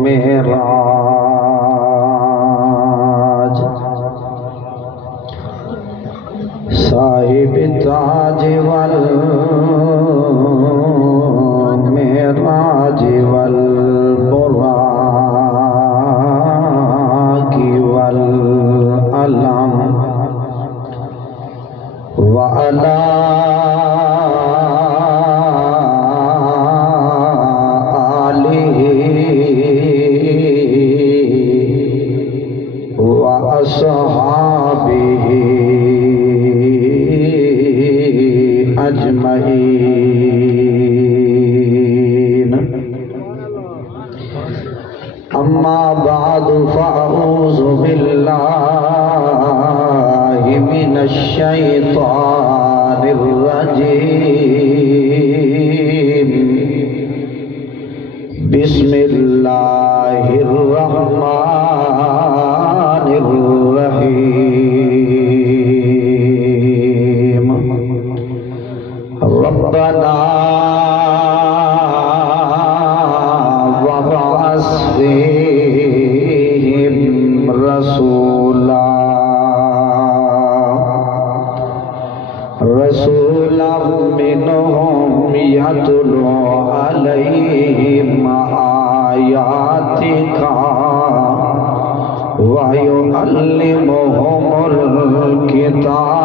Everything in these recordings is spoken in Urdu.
معراج صاحب تاج والمعراج والبراق والعلم وعلى وأصحابه أجمعين أما بعد فأعوذ بالله من الشيطان الرجيم بسم الله الرحمن الرحيم ربنا وابعث فيهم رسولا منهم يتلو عليهم آياتك ويعلمهم الكتاب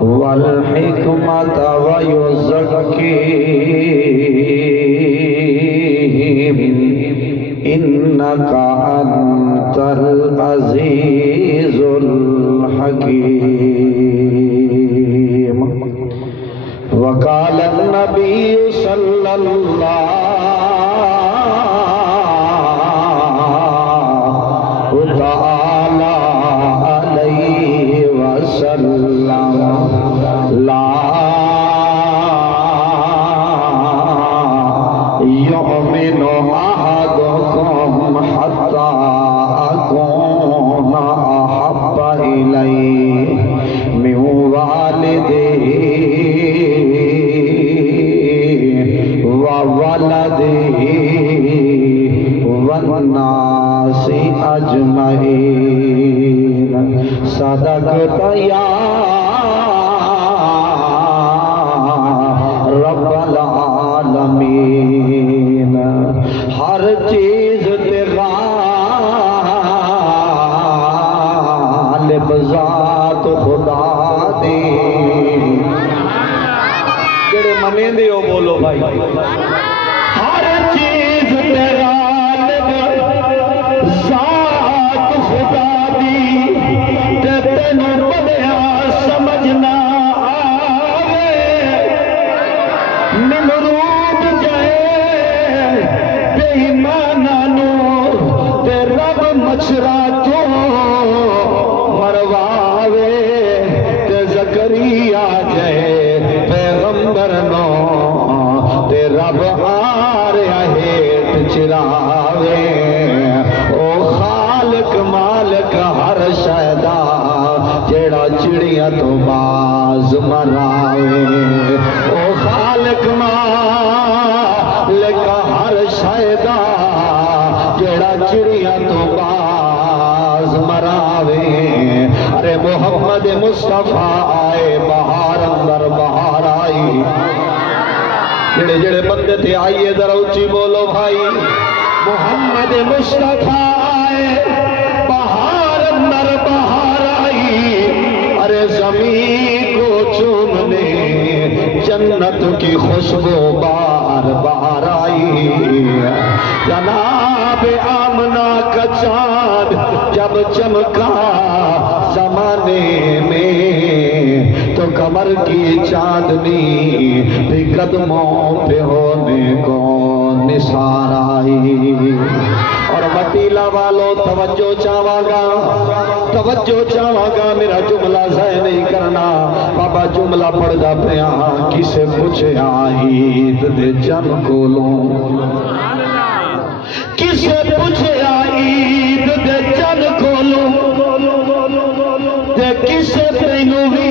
والحكمة ويزكيهم إنك أنت العزيز الحكيم وقال النبي صلى الله تعالى عليه وسلم لا يؤمن أحدكم حتى أكون أحب إليه من والده وولده والناس أجمعين صدقت يا رب العالمین ہر چیز تے غالب ذات خدا دی جڑے منے دے ہو بولو بھائی ہر چیز تے غالب ذات خدا دی تے تینوں پڑھیا سمجھنا مچھرا تو مرواوے تے زکریا جائے پیغمبر نو تے رب آریا ہیت چراوے او خالق مالک ہر شہدہ جیڑا چڑیاں تو باز مراوے او خالق مالک ہر شہدہ جیڑا چڑیاں تو باز مراوے ارے محمد مصطفیٰ آئے بہار اندر بہار آئی جڑے جڑے بندے تھے آئیے ذرا اونچی بولو بھائی محمد مصطفیٰ آئے بہار اندر بہار آئی ارے زمین کو چومنے جنت کی خوشبو بار بار آئی جناب آمنہ کا چاند جب چمکا زمانے میں تو کمر کی چاندنی بھی قدموں پہ ہونے کو نثار آئی اور وٹیلا والوں توجہ چاہواں گا میرا جملہ ضائع نہیں کرنا بابا جملہ پڑھ دا پیا کسے پوچھے عید دے جن کولوں کسے پوچھے عید دے جن کولوں تے کسے تینوں بھی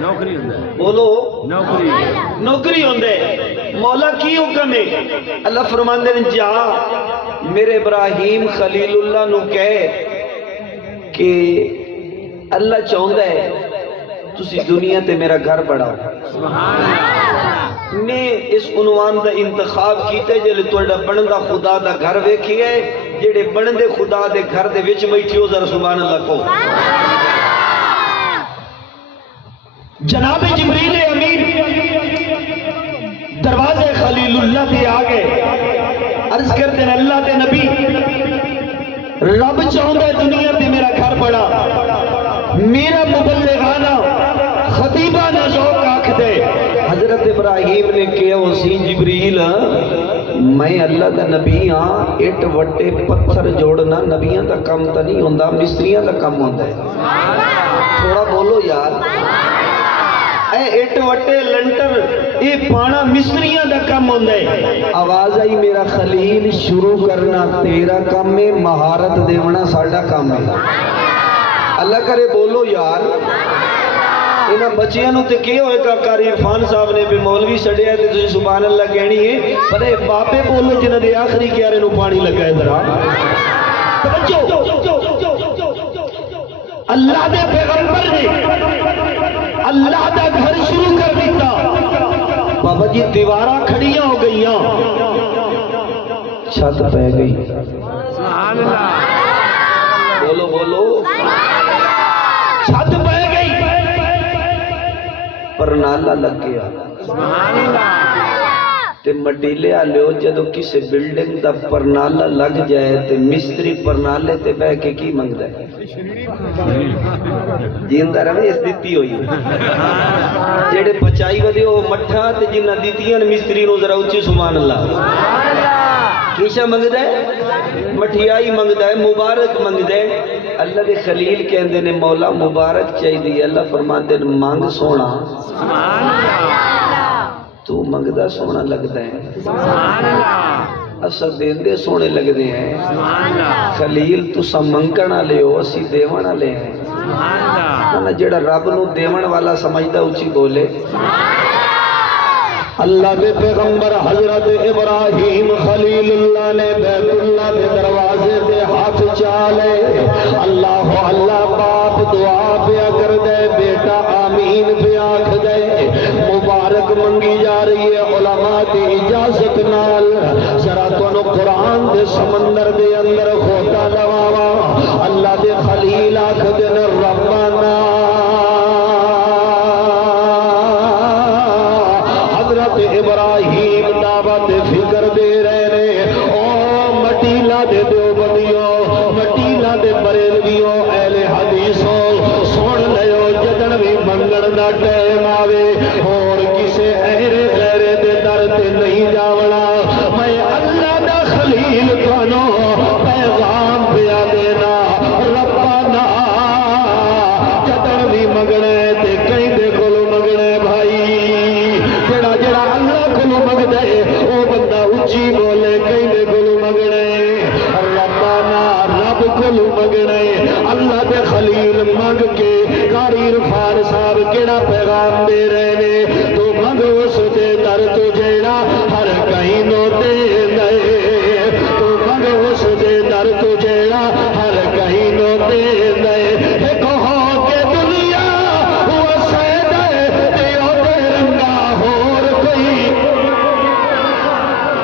نوکری ہوندا ہے بولو نوکری نوکری ہوندے مولا کی حکم ہے اللہ فرماندے نے جا میرے ابراہیم خلیل اللہ نو کہے کہ اللہ چاہندا ہے تسی دنیا تے میرا گھر بڑھاؤ سبحان اللہ میں اس عنوان دا انتخاب کیتا جلے توڑا بندہ خدا دا گھر ویکھیا ہے جڑے بندے خدا دے گھر دے وچ بیٹھی ہو ذرا سبحان اللہ کو جناب جبریل امین دروازے خلیل اللہ دے آگے عرض کرتے ہیں اللہ دے نبی رب چاہتا ہے دنیا تے میرا گھر بڑا میرا مبلغانہ خطیبانہ ذوق آکھ دے حضرت ابراہیم نے کہا اسی جبریل میں اللہ دا نبی ہاں اٹ وٹے پتھر جوڑنا نبیاں دا کم تا نہیں ہوندا مستریاں دا کم ہوندا ہے تھوڑا بولو یار اے اٹ وٹے لنٹر اے پانا مستریاں دا کم ہوندا ہے آواز آئی میرا خلیل شروع کرنا تیرا کم ہے مہارت دیونا ساڈا کم ہے اللہ کرے بولو یار انہاں بچیاں نو تے کی ہوئے گا قاری عرفان صاحب نے بھی مولوی سڑیا ہے تے تسی سبحان اللہ کہنی ہے پر اے باپے بولو جنہاں دے آخری کیارے نو پانی لگا ہے ذرا توجہ اللہ دے پیغمبر نے اللہ دا گھر شروع کر دیتا بابا جی دیواراں کھڑیاں ہو گئیاں چھت پہ گئی سبحان اللہ بولو بولو چھت پہ گئی پرنالا لگ گیا سبحان اللہ تے مٹیلے آلیو جدو کسی بلڈنگ دا پرنالا لگ جائے تے مستری پرنالے تے بہ کے کی منگ دے جیندہ رہے اس دیتی ہوئی جیڑے پچائی ودے ہو مٹھا تے جنہ دیتیاں مستری نو ذرا اچھی سبحان اللہ کیشا منگ دے مٹھیائی منگ دے مبارک منگ دے اللہ دے خلیل کہندے نے مولا مبارک چاہی دی اللہ فرماندے نے مانگ سونا سبحان اللہ تو منگدہ سونا لگتا ہے سبحان اللہ اسا دیندے سونے لگتے ہیں سبحان اللہ خلیل تسا منگنا لے ہو اسی دیونا لے ہیں سبحان اللہ نا جڑا رب نو دیون والا سمجھدا اچھی بولے اللہ دے پیغمبر حضرت ابراہیم خلیل اللہ نے بیت اللہ دے دروازے دے ہاتھ چالے اللہ اللہ باپ دعا پیا کر دے بیٹا آمین پیا آکھ دے مبارک منگی جا رہی ہے علماء دی اجازت نال ذرا تانوں قرآن دے سمندر دے اندر کھوتا لواوا اللہ دے خلیل آکھ دے ربنا ابراہیم دعوت فکر دے رہے او مٹیلا دے دیوبندیوں مٹیلا دے بریلویوں اہل حدیثوں سن لیو جدن بھی منگن دا ٹائم آوے اور کسے ایرے غیرے دے در تے نہیں جاونا میں اللہ دا خلیل تانوں پیغام پیا دینا ربنا جدن بھی منگنے تے کہیں دے کولو منگنے بھائی جڑا اللہ کلو مگدے او بندہ اچھی بولے کہیں دے کلو مگنے ربنا رب کلو مگنے اللہ دے خلیل مگ کے قاری عرفان صاحب کیڑا پیغام دے رہے نے تو مگ اس دے در تو جیڑا ہر کہیں نو دے دے تو مگ اس دے در تو جیڑا ہر کہیں نو دے دے ایک ہو کے دنیا وہ سید دیو دے رنگا ہور کوئی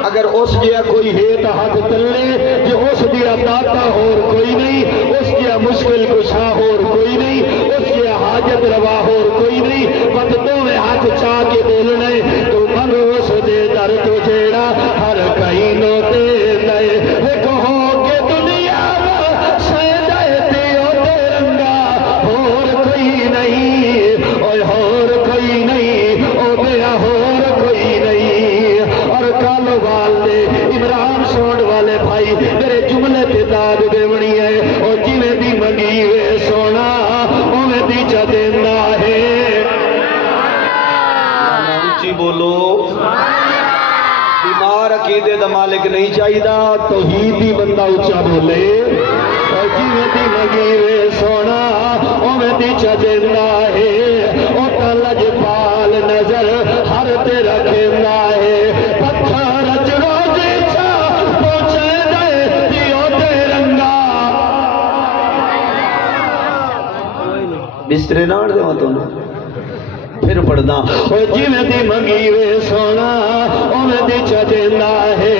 اگر اس جیا کوئی ہے تو ہاتھ تلے جو اس دیا داتا ہور کوئی نہیں اس جیا مشکل کشا ہور کوئی نہیں اس جیا حاجت روا ہور کوئی نہیں بس دو میں ہاتھ چاہ کے بولنے تو من اس دے در تو جیڑا ہر کہیں نو دے دے ایک ہو کے دنیا سید دیو دے رنگا ہور کوئی نہیں اور ہور کوئی نہیں او بیا ہور کوئی نہیں اور کالو والے عمران سوڑ والے بھائی میرے جملے پہ داد دیونی ہے اور جنہیں دی منگی ہوئے سونا انہیں دی چا دینا ہے اونچی بولو بیمار عقیدے دا مالک نہیں چاہیے توحیدی بندہ اونچا بولے اور جنہیں دی منگی ہوئے سونا انہیں دی چا دینا ہے اور لجپال نظر ہر تے رکھنا ہے پتھر روزے چا پہنچے دے دیو تے رنگا بسترے ناڑ دے تو پھر پڑھنا جویں دی منگی وے سونا اویں دی چدیندا ہے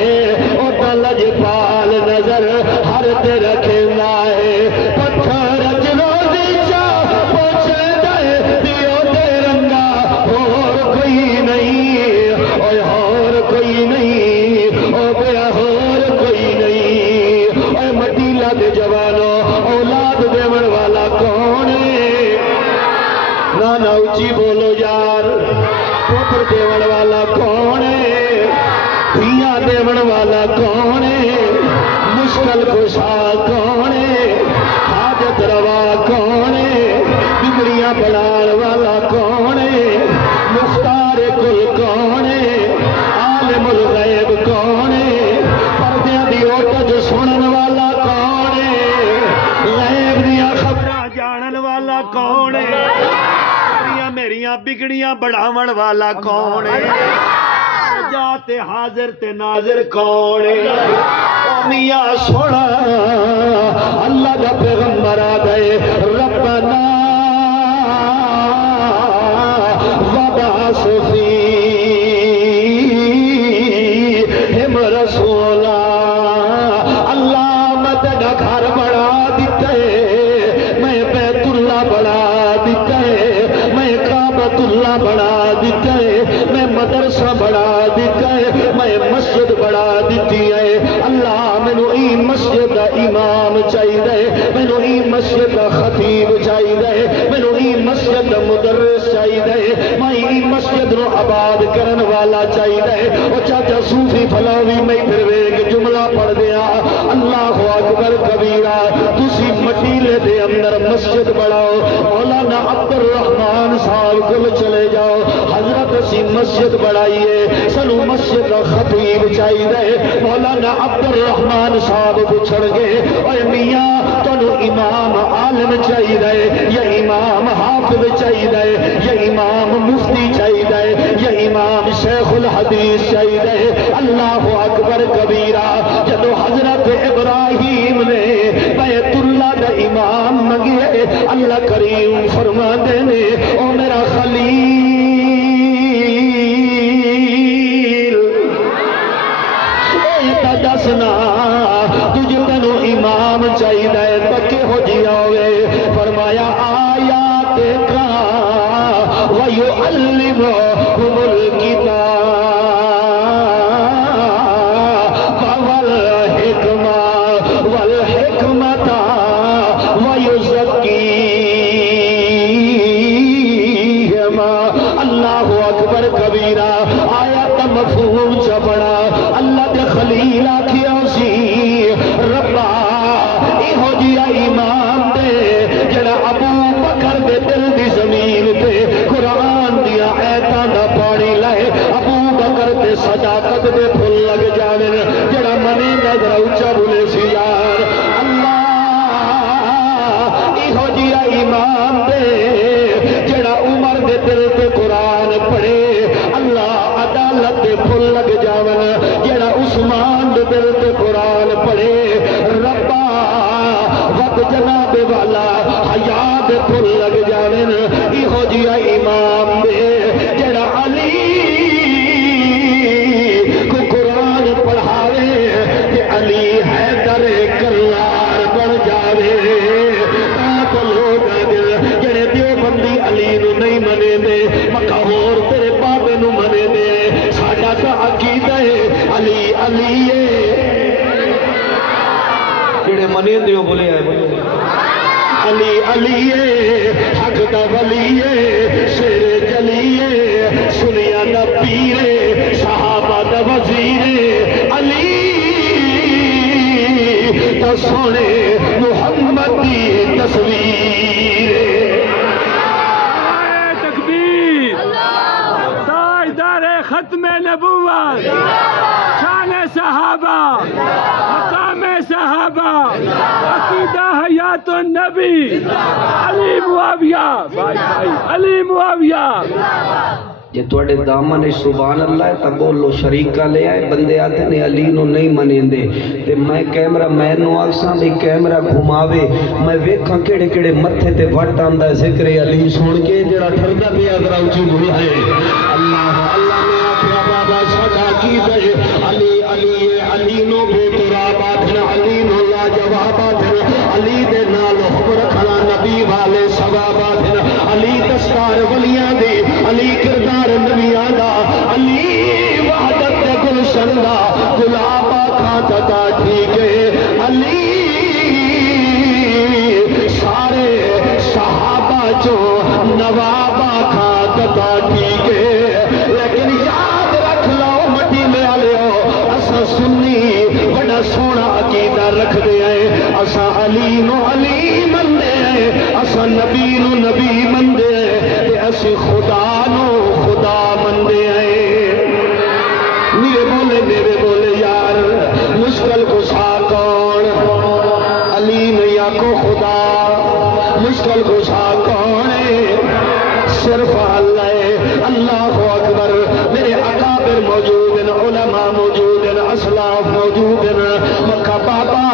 او تے لجپال نظر ہر تے رکھنا ہے پتھر روزے چا پہنچے دے دیو تے رنگا اور کوئی نہیں اور کوئی نہیں او بیا اور کوئی نہیں اے مٹیلا دے جوانو اولاد دیون والا کون ہے نانا اچھی بولو یار پتر دیون والا کون ہے دھیاں دیون والا کون ہے مشکل کشا کون ہے حاجت روا کون ہے بگڑیاں بنان والا کون ہے مختار کل کون ہے عالم الغیب کون ہے پردیاں دی اوٹج سنن والا کون ہے غیب دیاں خبراں جانن والا کون ہے میریاں بگڑیاں بڑھاون والا کون ہے جاتے حاضر تے ناظر کون ہے میاں سونا اللہ دا پیغمبر آ گئے ربنا وبعث فیہم رسولا اللہ میں تیرا گھر بڑھا دیتا ہے میں بیت اللہ بڑھا دیتا ہے میں کعبۃ اللہ بڑھا دیتا ہے میں مدرسہ بڑھا دیتا ہے میں مسجد بڑھا دیتی ہے اللہ مینو ای مسجد دا امام چاہیے مینو ای مسجد دا خطیب چاہیے مینو ای مسجد دا مدرس چاہیے میں ای مسجد نو آباد کرن والا چاہیے او چاچا صوفی فلاوی میں پھر ایک جملہ پڑھ دیا اللہ اکبر کبیرہ تسی مٹیلے دے اندر مسجد بڑھاؤ مولانا عبد الرحمان صاحب کل چلے جاؤ حضرت سی مسجد بڑھائیے سنو مسجد کا خطیب چاہیے مولانا عبد الرحمان صاحب پوچھڑ گئے اے میاں تنو امام عالم چاہیے یا امام حافظ چاہیے یا امام مفتی چاہیے یا امام شیخ الحدیث چاہیے اللہ اکبر کبیرہ جدو حضرت ابراہیم نے بیت اللہ دا امام منگے اللہ کریم فرما دینے او میرا خلیل اے تا دسنا تجھ تنو امام چاہیے تکے ہو جیا ہوئے فرمایا آیات کا وَيُعَلِّمُهُمُ الْكِتَابَ وَالْحِكْمَةَ وَيُزَكِّيهِمْ اللہ اکبر کبیرہ آیات مفہوم چبڑا اللہ دے خلیل آکھیا سی ربا ایہو جیا امام دے جڑا ابو بکر دے دل دی زمین تے قرآن دیا ایتاں دا پانی لائے ابو بکر دے صداقت دے پھل لگ جانے جڑا منی نظر اچھا بھولے سی یار اللہ ایہو جیا امام دے جڑا عمر دے دل تے قرآن پڑھے اللہ عدالت دے پھل لگ جاون جڑا عثمان دے دل تے قرآن پڑھے ربا وقت جناب والا حیا دے پھل لگ جاون ایہو جیا امام دے جڑا علی کو قرآن پڑھاوے کہ علی حیدر کرار بن جاوے آپ لوگ جڑے دیوبندی علی نو نہیں منے دے مکہ ہور تیرے بابے نو منے دے ساڈا تا عقیدہ ہے علی علی جڑے منے دیو بولے آئے علی علی حق دا ولی شیر جلی سنیا دا پیر صحابہ دا وزیر علی تا سونے محمد دی تصویر تکبیر تاجدار ختم نبوت شان صحابہ مقام صحابہ عقیدہ حیات النبی علی معاویہ بھائی بھائی علی معاویہ جے تواڈے دامن سبحان اللہ ہے تا بولو شریکہ لے آئے بندے آتے نے علی نو نہیں منیندے تے میں کیمرہ مین نو آکساں بھی کیمرہ گھماوے میں ویکھاں کیڑے کیڑے متھے تے وٹ آندا ذکر علی سن کے جڑا ٹھردا پیا ذرا اونچی بولائے اللہ اللہ نے آکھیا بابا ساڈا کی دے علی علی علی نو بے ترابا دھن علی نو لا جوابا دھن علی دے نال حبر کھڑا نبی والے ثوابا دھن علی دستار ولیاں دی علی کردار نبیاں دا علی وحدت دے گلشن دا گلابا کھاتا ٹھیک ہے علی سارے صحابہ جو نوابا کھاتا ٹھیک ہے لیکن یاد رکھ لو مٹی لے آلیو اسا سنی بڑا سونا عقیدہ رکھ دے ہیں اسا علی نو علی من دے ہیں اسا نبی نو نبی من دے ہیں تے اسی خدا نو خدا من دے ہیں میرے بولے یار مشکل کشا کون علی نیا کو خدا مشکل کشا کون ہے صرف اللہ اللہ اکبر میرے اکابر موجود ہیں علماء موجود ہیں اسلاف موجود ہیں مکہ بابا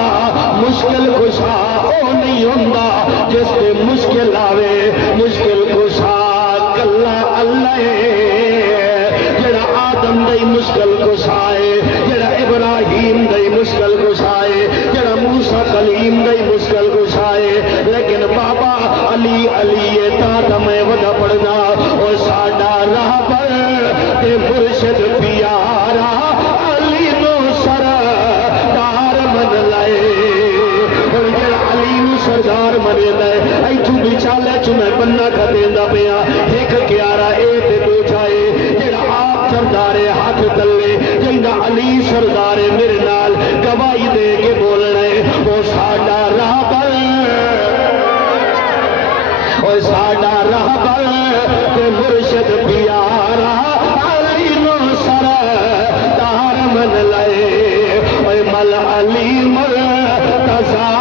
مشکل کشا او نہیں ہوندہ جس پہ مشکل آوے مشکل کشا کلا اللہ جڑا آدم دئی مشکل کشائے جڑا ابراہیم دئی مشکل کشائے جڑا موسیٰ کلیم دئی مشکل کشائے لیکن بابا علی علی تا میں ودا پڑھنا اور ساڈا راہ پر تے مرشد پیارا علی نو سردار من لائے اور جڑا علی نو سردار منے لائے ایتھو بچالے چ میں بننا کھا دیندا پیا ایک کیارا اے تے دو جائے جڑا آپ سردار ہاتھ تلے جیندا علی سردار میرے نال گواہی دے کے بولنا ہے وہ ساڈا راہ پر اور ساڈا راہ پر تے مرشد پیارا علی نو سردار من لائے اور مل علی مرتضیٰ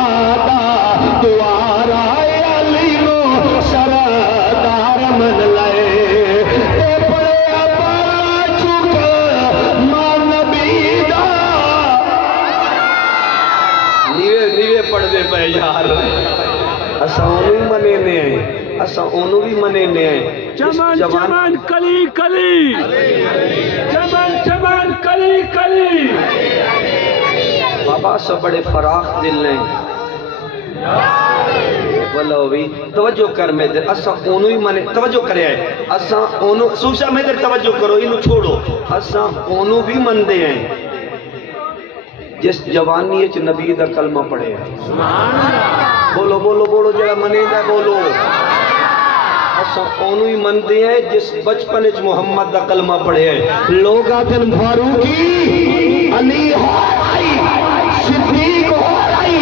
دوارا علی نو سردار من لائے تے بڑے ابا چکا ماں نبی دا نیوے پڑھ دے پہ یار اساں اونوں منے نے ہیں اساں اونوں بھی منے نے ہیں چمن چمن کلی کلی چمن چمن کلی کلی بابا سب بڑے فراخ دل ہیں بولو بھی توجہ کر میں در اساں اونوں ہی منے توجہ کرے ہیں اساں اونوں سوشا میں در توجہ کرو انہوں چھوڑو اساں اونوں بھی من دے ہیں جس جوانی اچ نبی دا کلمہ پڑھے ہیں بولو بولو بولو جڑا منے دا بولو اساں اونوں ہی مندے ہیں جس بچپن اچ محمد دا کلمہ پڑھے ہیں لوگ آتن فاروقی علی ہو آئی صدیق ہو آئی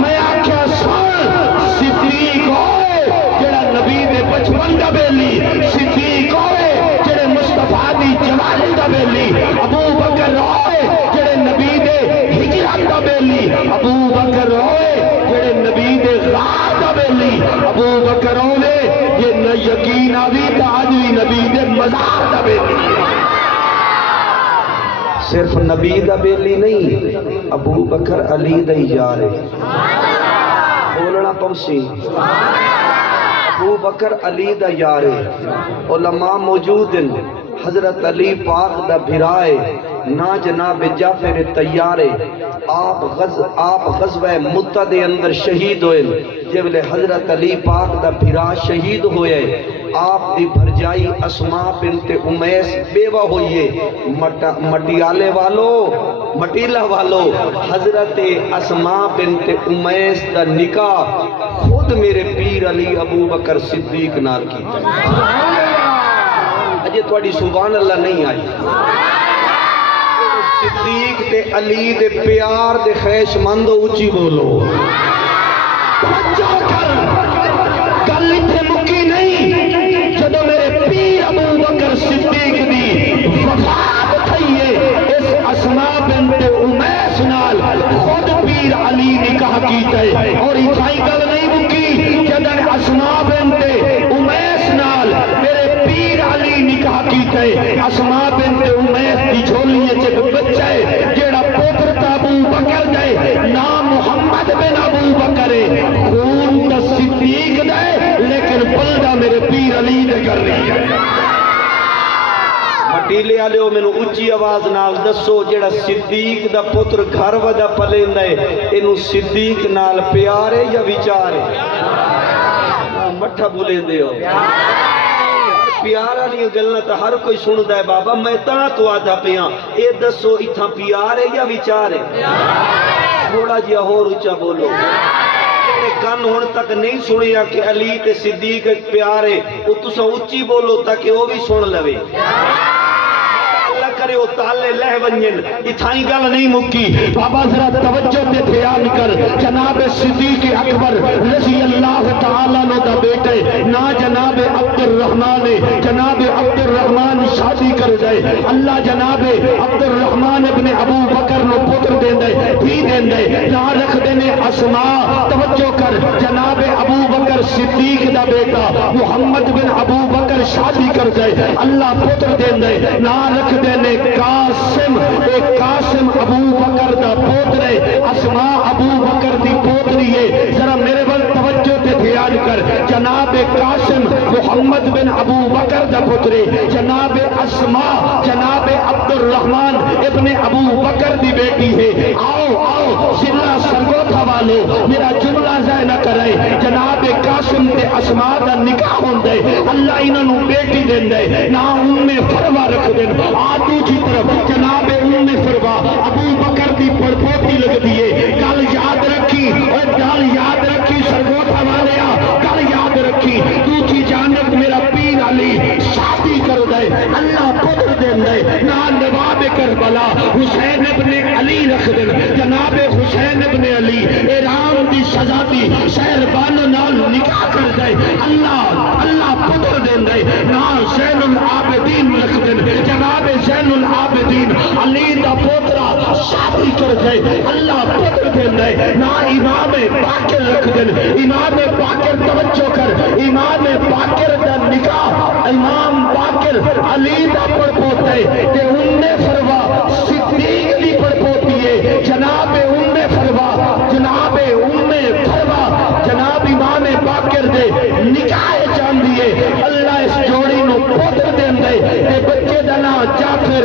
میں آکھیا سن صدیق ہوئے جڑا نبی دے بچپن دا بیلی صدیق ہوئے جڑے مصطفیٰ دی جوانی دا بیلی ابو بکر ہوئے جڑے نبی دے ہجرت دا بیلی ابو بکر ہوئے جڑے نبی دے غار دا بیلی ابو بکر ہوئے یہ نہ یقین آوی تاجوی نبی دے مزار دا بیلی صرف نبی دا بیلی نہیں ابو بکر علی دا ہی جا رہے بولنا پمسی ابو بکر علی دا یارے علماء موجود ہیں حضرت علی پاک دا بھرائے نا جناب جعفر تیارے آپ غزوہ متہ دے اندر شہید ہوئے جب حضرت علی پاک دا بھرا شہید ہوئے آپ دی بھرجائی اسماء بنت امیس بیوہ ہوئیے مٹیالے والو مٹیلہ والو حضرت اسماء بنت امیس دا نکاح خود میرے پیر علی ابو بکر صدیق نال کی اجے تواڈی سبحان اللہ نہیں آئی صدیق تے علی دے پیار دے خیش مندو اچھی بولو توجہ کر گل اتنے مکی نہیں جدو میرے پیر ابو بکر صدیق دی کیتا ہے اور اتھائی گل نہیں مکی جدن اسما بنت امیس نال میرے پیر علی نکاح کیتا ہے اسما بنت امیس دی جھولی وچ ایک بچہ ہے جیڑا پوتر تا ابو بکر دے نام محمد بن ابو بکر ہے خون دا صدیق دے لیکن بلدہ میرے پیر علی دے کر رہی ہے مٹیلے آلیو میں اچھی آواز نال دسو جیڑا صدیق دا پتر گھر ودا پلین دے انہوں صدیق نال پیارے یا وچارے مٹھا بولین دے ہو پیارا نہیں گلنا تا ہر کوئی سن دے بابا میں تاں تو آدھا پیاں اے دسو اتھا پیارے یا وچارے تھوڑا جیا ہو رچا بولو کن ہون تک نہیں سنیا کہ علی تے صدیق پیارے وہ تسا اچھی بولو تاکہ وہ بھی سن لوے اللہ کرے وہ تالے لہ ونجن اتھائی گل نہیں مکی بابا ذرا توجہ تے دھیان کر جناب صدیق اکبر رضی اللہ تعالیٰ نو دا بیٹے نا جناب عبد الرحمن جناب عبد الرحمن شادی کر جائے اللہ جناب عبد الرحمن ابن ابو بکر نو پتر دین دے بھی دین دے نا رکھ دینے اسماء توجہ کر جناب ابو بکر صدیق دا بیٹا محمد بن ابو بکر شادی کر جائے اللہ پتر دین دے نا رکھ دینے قاسم ایک قاسم ابو بکر دا پوترے اسماء ابو بکر دی پوتری ہے ذرا میرے بل توجہ تے دھیان کر جناب قاسم محمد بن ابو بکر دا پوترے جناب اسماء جناب عبد الرحمن ابن ابو بکر دی بیٹی ہے آؤ آؤ ضلع سرگوتھا والو میرا جملہ ضائع نہ کرے جناب قاسم تے اسماء دا نکاح ہوندے اللہ انہوں بیٹی دین دے نہ ام فروا رکھ دین آدو جی طرف جناب ام فروا ابو بکر دی پڑپوتی لگ دیئے گل یاد رکھی اور گل یاد رکھی سرگوتھا والیا گل یاد رکھی دوسری جانب میرا پیر علی شادی کر دے اللہ پتر دین دے نہ نواب کربلا حسین ابن علی رکھ دین جناب حسین ابن علی ایران دی شہزادی شہربانو نال نکاح کر دے اللہ پتر دین دے نہ زین العابدین رکھ دین جناب زین العابدین علی دا پوترا شادی کر دے اللہ پتر دین دے نہ امام باقر رکھ دین امام باقر توجہ کر امام باقر دا نکاح امام باقر علی دا پڑ پوتے تے ام فروا صدیق دی پڑ پوتی ہے جناب ام فروا جناب ام فروا جناب امام باقر دے نکاح جان دیے اللہ اس جوڑی نو پوتر دین دے تے بچے دا نام جعفر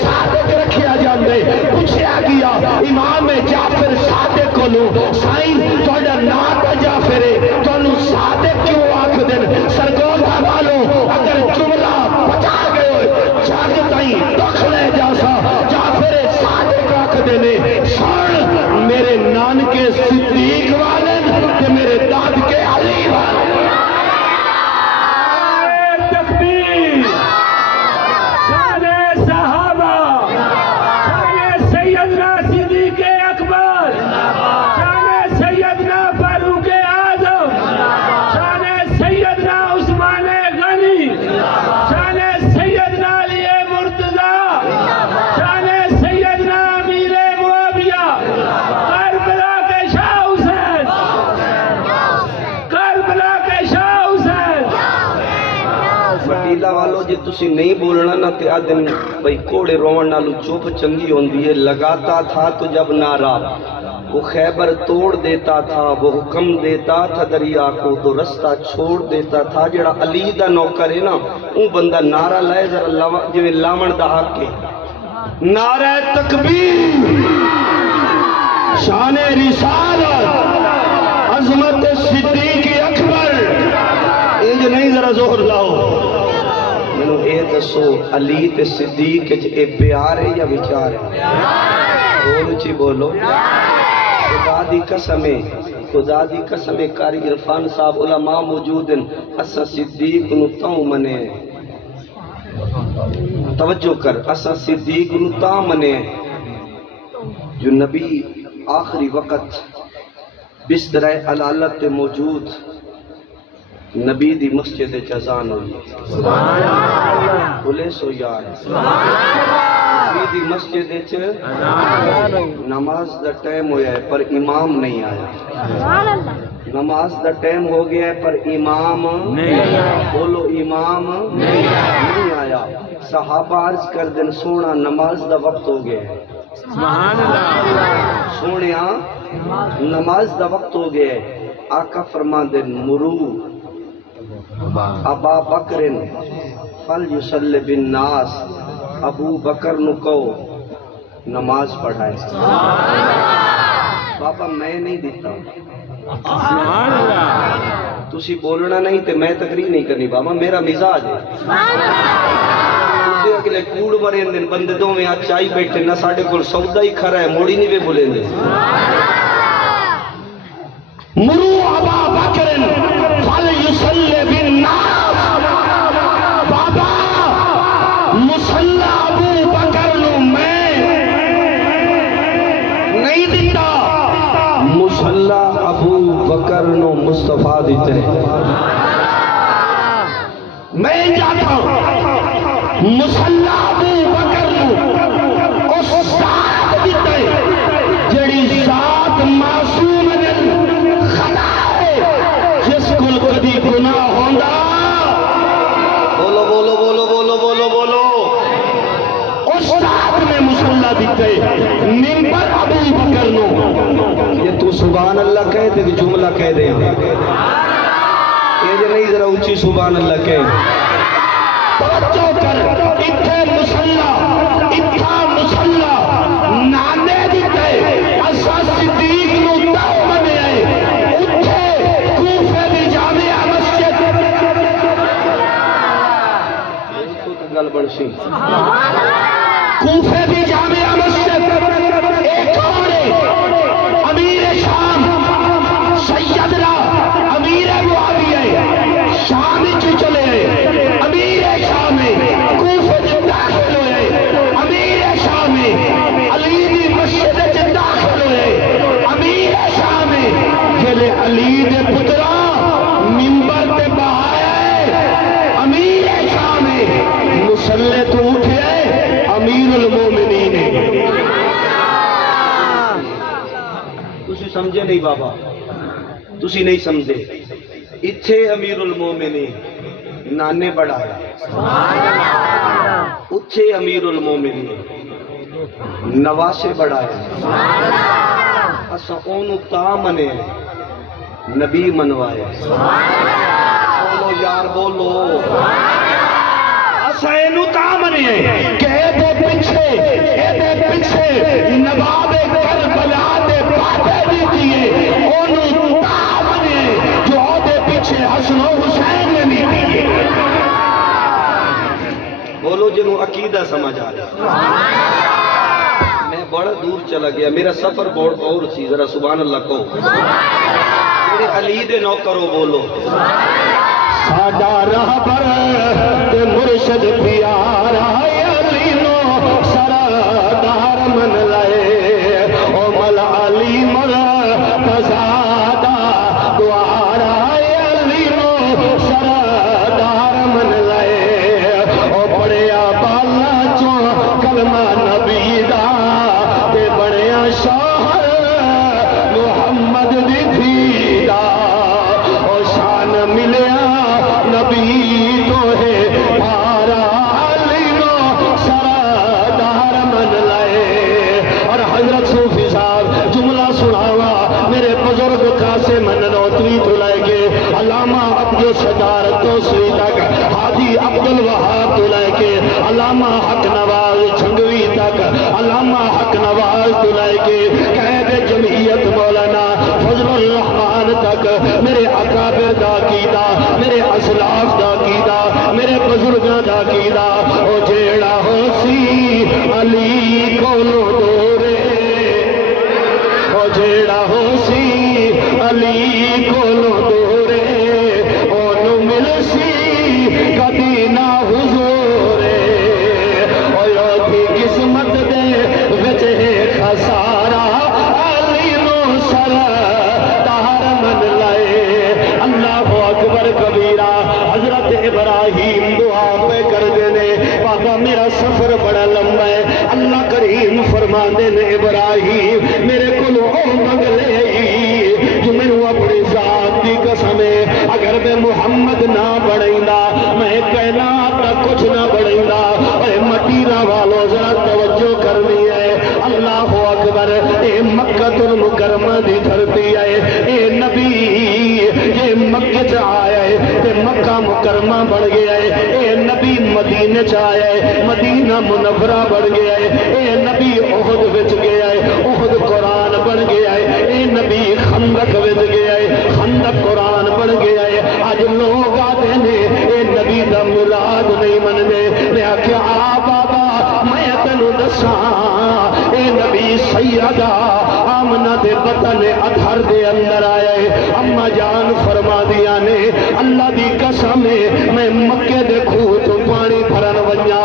صادق رکھیا جان دے پوچھیا گیا امام جعفر صادق کو لو سائن توڑا نام تا جعفر تو صادق کیوں آکھ دین سرگوتھا والو اگر جملہ بچا گئے ہوئے جاگ تائیں دکھ لے جاسا جعفر صادق آکھ دینے سن میرے نان کے صدیق والن کہ میرے داد کے علی والن تکبیر شان صحابہ شان سیدنا صدیق اکبر شان سیدنا فاروق اعظم شان سیدنا عثمان غنی شان سیدنا علی مرتضی شان سیدنا امیر معاویہ کربلا کے شاہ حسین کربلا کے شاہ حسین مٹیلا والو جی تسی نہیں بولنا نہ تے آدم بھئی کوڑے روان نالو چوپ چنگی ہوندی ہے لگاتا تھا تو جب نارا وہ خیبر توڑ دیتا تھا وہ حکم دیتا تھا دریا کو تو رستہ چھوڑ دیتا تھا جڑا علی دا نوکر ہے نا اون بندہ نعرہ لائے ذرا جو لامن دا حق ہے نعرہ تکبیر شان رسالت عظمت صدیق اکبر انج نہیں ذرا زہر لاؤ میں اے دسو علی تے صدیق اے پیار ہے یا وچار ہے بول چی بولو خدا دی قسم ہے خدا دی قسم ہے قاری عرفان صاحب علماء موجود ہیں اسا صدیق نو تاں منے توجہ کر اسا صدیق نو تاں منے جو نبی آخری وقت بستر علالت موجود نبی دی مسجد جزان ہوئی بولے سو یار نبی دی دی مسجد وچ نماز دا ٹائم ہویا ہے پر امام نہیں آیا نماز دا ٹائم ہو گیا ہے پر امام نہیں آیا بولو امام نہیں آیا صحابہ عرض کر دن سونا نماز دا وقت ہو گیا ہے سبحان اللہ سونیا نماز دا وقت ہو گیا ہے آقا فرما دن مرو ابا بکر فل یصلی بالناس ابو بکر نو کہو نماز پڑھائے بابا میں نہیں دیتا سبحان اللہ تسی بولنا نہیں تے میں تقریر نہیں کرنی بابا میرا مزاج ہے اگلے کوڑ مرے دن بندے دو میں آج چائی بیٹھے نہ ساڑھے کل سودا ہی کھرا ہے موڑی نہیں بے بولے دے مرو ابا بکر فل یصلی بالناس بابا مصلی ابو بکر نو میں نہیں دیتا مصلی ابو بکر نو مصطفیٰ دیتے میں جاتا ہوں مصلی ابو بکر نو اس ذات دیتے جڑی ذات معصوم خدا ہے جس کل کدی گناہ ہوندا بولو بولو بولو بولو بولو بولو اس ذات میں مصلی دیتے منبر ابو بکر نو یہ تو سبحان اللہ کہہ دے کہ جملہ کہہ دے یہ جو نہیں ذرا اونچی سبحان اللہ کہہ توجہ کر اتھے مصلی اتھا مصلی نانے دیتے اسا صدیق نو داؤ بنے آئے اتھے کوفے دی جامعہ مسجد گل بڑھشی کوفے دی جامعہ مسجد ایک اور امیر شام سیدنا امیر معاویہ شام چ چلے امیر شام کوفے میں داخل ہوئے امیر شام علی دی مسجد میں داخل ہوئے امیر شام جلے علی دے پترا منبر تے بہایا امیر شام مصلی تو اٹھے امیر المومنین تسی سمجھے نہیں بابا تسی نہیں سمجھے اتھے امیر المومنین نانے بڑھایا اتھے امیر المومنین نواسے بڑھایا اسا اونو تا منے نبی منوائے بولو یار بولو اسا اینو تا منے کہ اے دے پیچھے نواب کربلا دے بابے دی دیئے اونو تا منے جو دے پیچھے حسن و حسین نے نہیں دیئے بولو جنہوں عقیدہ سمجھ آ رہا میں بڑا دور چلا گیا میرا سفر بہت اور سی ذرا سبحان اللہ کو میرے علی دے نوکرو بولو ساڈا رہبر تے مرشد پیارا علی نو سردار من لائے او مولا علی مرتضی دوارا علی نو سردار من لائے او بڑیا بالا چوں کلمہ نبی دا تے بڑیا شوہر محمد دی دھی دا او شان ملیا نبی تو ہے پارا علی نو سردار من لائے اور حضرت صوفی صاحب جملہ سناوا میرے بزرگ قاسم ننوتوی تو لائے کے علامہ عبدالستار توسری تک حاجی عبدالوہاب تو لائے کے علامہ حق نواز چھنگوی تک علامہ حق نواز تو لائے کے قید جمعیت مولانا فضل الرحمن تک میرے اکابر دا کیدا میرے اسلاف دا کیدا میرے بزرگاں دا کیدا او جیڑا ہو سی علی کولو دورے او جیڑا ہو سی علی کولو دورے اونو مل سی کبھی نہ حضورے او یوکی قسمت دے وچ ہے خسارا علی نو سردار من لائے اللہ اکبر کبیرہ حضرت ابراہیم دعا پہ کر دینے بابا میرا سفر بڑا لمبا ہے اللہ کا کریم فرماندے نے ابراہیم میرے کو منگلے جو مینوں اپنی ذات دی قسم ہے اگر میں محمد نہ بڑھیندا میں کائنات دا کچھ نہ بڑھیندا اے مدینہ والو ذرا توجہ کرنی ہے اللہ اکبر اے مکہ المکرمہ دی دھرتی ہے اے نبی یہ مکہ چ آیا ہے تے مکہ مکرمہ بن گیا ہے اے نبی مدینہ چ آیا ہے مدینہ منورہ بن گیا ہے اے نبی احد وچ گیا ہے احد قرآن بن گیا ہے اے نبی خندق وچ گیا ہے خندق قرآن بن گیا ہے اج لوگ آتے ہیں اے نبی دا میلاد نہیں مننے میں آکھیا آ بابا میں تینوں دساں اے نبی سیدہ آمنہ دے بطن اطہر دے اندر آیا ہے اما جان فرما دیا نے اللہ دی قسم ہے میں مکے دے کھوہ تو پانی بھرن ونجا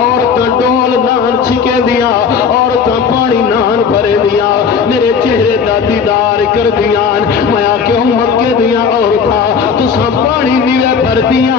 عورتاں ڈول نان چھکے دیا عورتاں پانی نان بھرے دیا میرے چہرے دا دیدار کر دیا میں کیوں مکے دیا عورتاں تساں پانی نیوے بھر دیا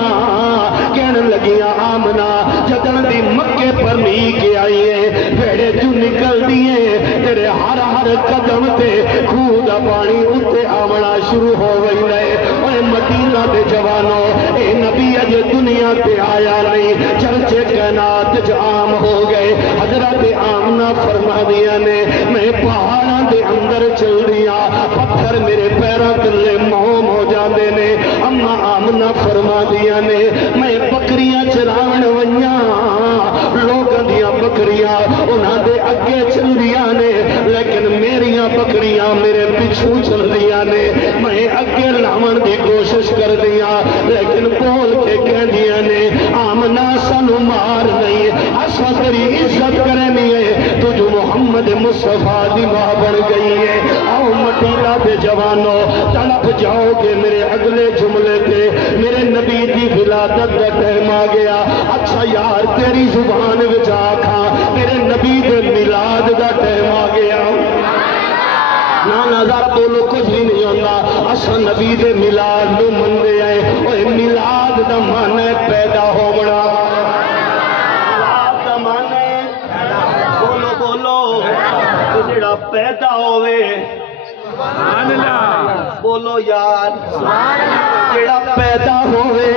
کہنے لگیاں آمنہ جدن دی مکے پر نہیں کے آئی ہے بھیڑے جو نکل دیئے تیرے ہر قدم تے کھوہ دا پانی اتے آمنا شروع ہو گئی ہے اے مدینہ دے جوانوں اے نبی اجے دنیا تے آیا نہیں چرچے کائنات جو عام ہو گئے حضرت آمنہ فرما دیا نے میں پہاڑاں دے اندر چل دیا پتھر میرے پیروں تلے موم ہو جاندے نے اما آمنہ فرما دیا نے میں بکریاں چراون ونیاں لوگاں دیاں بکریاں انہاں دے اگے چل دیا نے لیکن میریاں بکریاں میرے پیچھوں چل دیا نے میں اگے لاون دی کوشش کر دیا لیکن بول کے کہہ دیا نے آمنہ سانو مار نہیں اساں تیری عزت کرنی ہے تو جو محمد مصطفیٰ دی ماں بن گئی ہے آؤ مدینہ دے جوانوں تڑپ جاؤ گے میرے اگلے جملے تے میرے نبی دی ولادت دا ٹائم آ گیا اچھا یار تیری زبان وچ آکھاں میرے نبی دے میلاد دا ٹائم آ گیا نا نظر بولو کچھ بھی نہیں ہوتا اسا نبی دے میلاد نو مندے آئے اوہ میلاد دا معنی پیدا ہونا میلاد دا معنی بولو بولو جڑا پیدا ہوئے سبحان اللہ بولو یار جڑا پیدا ہوئے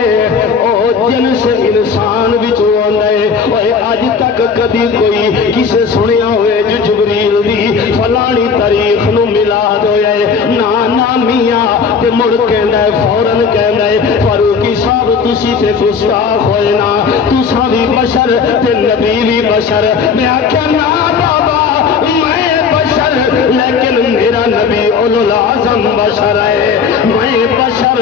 او جنس انسان وچوں آندا ہے اوے اج تک کدی کوئی کسے سنیا ہوئے جو جبریل دی فلانی تاریخ نو میلاد ہویا ہے نا میاں تے مڑ کہندا ہے فوراً کہندا ہے فاروقی صاحب تسی تے گستاخ ہوئے نا تساں بھی بشر تے نبی بھی بشر میں آکھیا نا بابا میں بشر لیکن میرا نبی اولو العظم بشر ہے میں بشر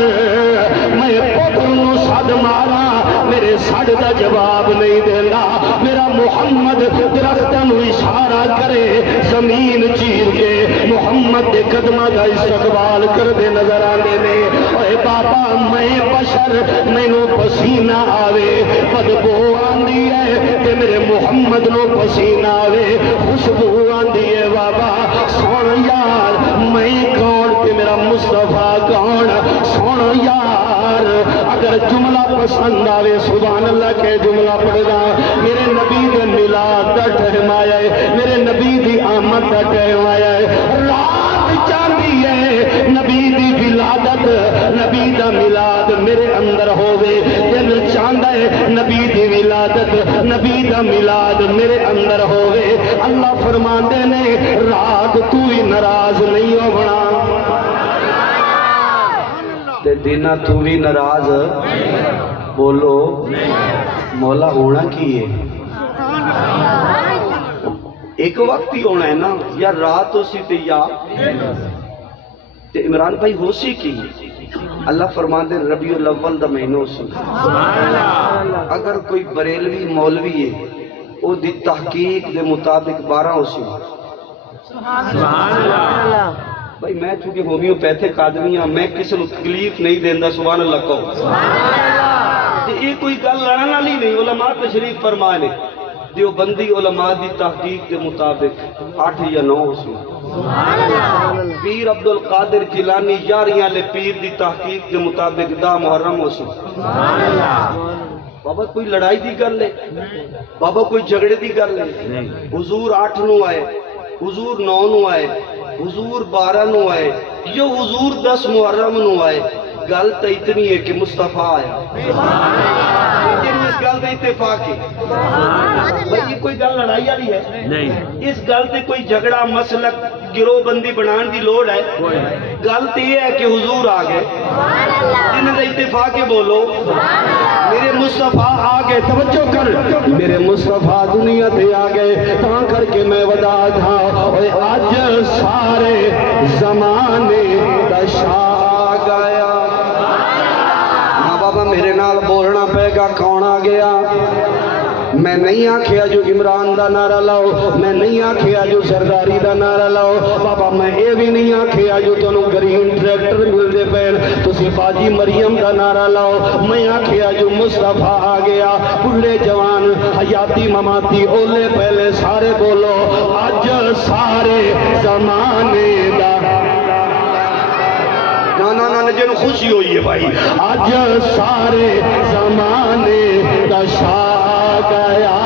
میں پتر نو سد مارا میرے سڈ دا جواب نہیں دینا میرا محمد درختاں نو اشارہ کرے زمین چیر کے محمد دے قدماں دا استقبال کر دے نظر آنے نے اے بابا میں بشر مینوں پسینہ آوے بدبو آندی ہے تے میرے محمد نو پسینہ آوے خوشبو آندی ہے بابا سن یار میں کون تے میرا مصطفیٰ کون سن یار اگر جملہ پسند آوے سبحان اللہ کے جملہ پڑھنا میرے نبی دے میلاد دا ٹائم آیا ہے میرے نبی دی آمد دا ٹائم آیا ہے رات چاندی ہے نبی دی ولادت نبی دا میلاد میرے اندر ہووے دل چاہندا ہے نبی دی ولادت نبی دا میلاد میرے اندر ہووے اللہ فرماندے نے رات تو ہی ناراض نہیں ہونا تے دن تو بھی ناراض بولو مولا ہونا کی ہے ایک وقت ہی ہونا ہے نا یا رات ہو سی تے یا تے عمران بھائی ہو سی کی اللہ فرماندے ربیع الاول دا مہینہ سی اگر کوئی بریلوی مولوی ہے او دی تحقیق دے مطابق 12 ہو سی سبحان اللہ بھائی میں چونکہ ہومیوپیتھک آدمی ہاں میں کسی کو تکلیف نہیں دیندا سبحان اللہ کہو تے یہ کوئی گل لڑن والی نہیں علماء تشریف فرما نے دیوبندی علماء دی تحقیق کے مطابق 8 یا 9 ہو سی پیر عبد القادر جیلانی یاریاں لے پیر دی تحقیق کے مطابق 10 محرم ہو سی بابا کوئی لڑائی دی گل ہے، بابا کوئی جھگڑے دی گل ہے؟ حضور 8 نو آئے، حضور 9 نو آئے، حضور 12 نو آئے، جو حضور 10 محرم نو آئے، گل تو اتنی ہے کہ مصطفیٰ آیا، لیکن اس گل کا اتفاق ہے بھائی یہ کوئی گل لڑائی والی ہے نہیں، اس گل تے کوئی جھگڑا مسلک گروہ بندی بنان دی لوڑ ہے؟ گل تے یہ ہے کہ حضور آ گئے، انہوں نے اتفاق ہے، بولو میرے مصطفیٰ آ گئے، توجہ کر، میرے مصطفیٰ دنیا تے آ گئے، تاں کر کے میں ودا تھا اور آج سارے زمانے دا شاہ آ گیا۔ ماں بابا میرے نال بولنا پے گا، کون آ گیا؟ میں نہیں آکھیا جو عمران دا نعرہ لاؤ، میں نہیں آکھیا جو سرداری دا نعرہ لاؤ، بابا میں اے بھی نہیں آکھیا جو تنوں گرین ٹریکٹر مل دے پین تسی باجی مریم دا نعرہ لاؤ، میں آکھیا جو مصطفیٰ آ گیا، بڑھے جوان حیاتی مماتی اولے پہلے سارے بولو آج سارے زمانے دا نا جن خوشی ہوئی ہے بھائی، آج سارے زمانے دا شاہ گیا،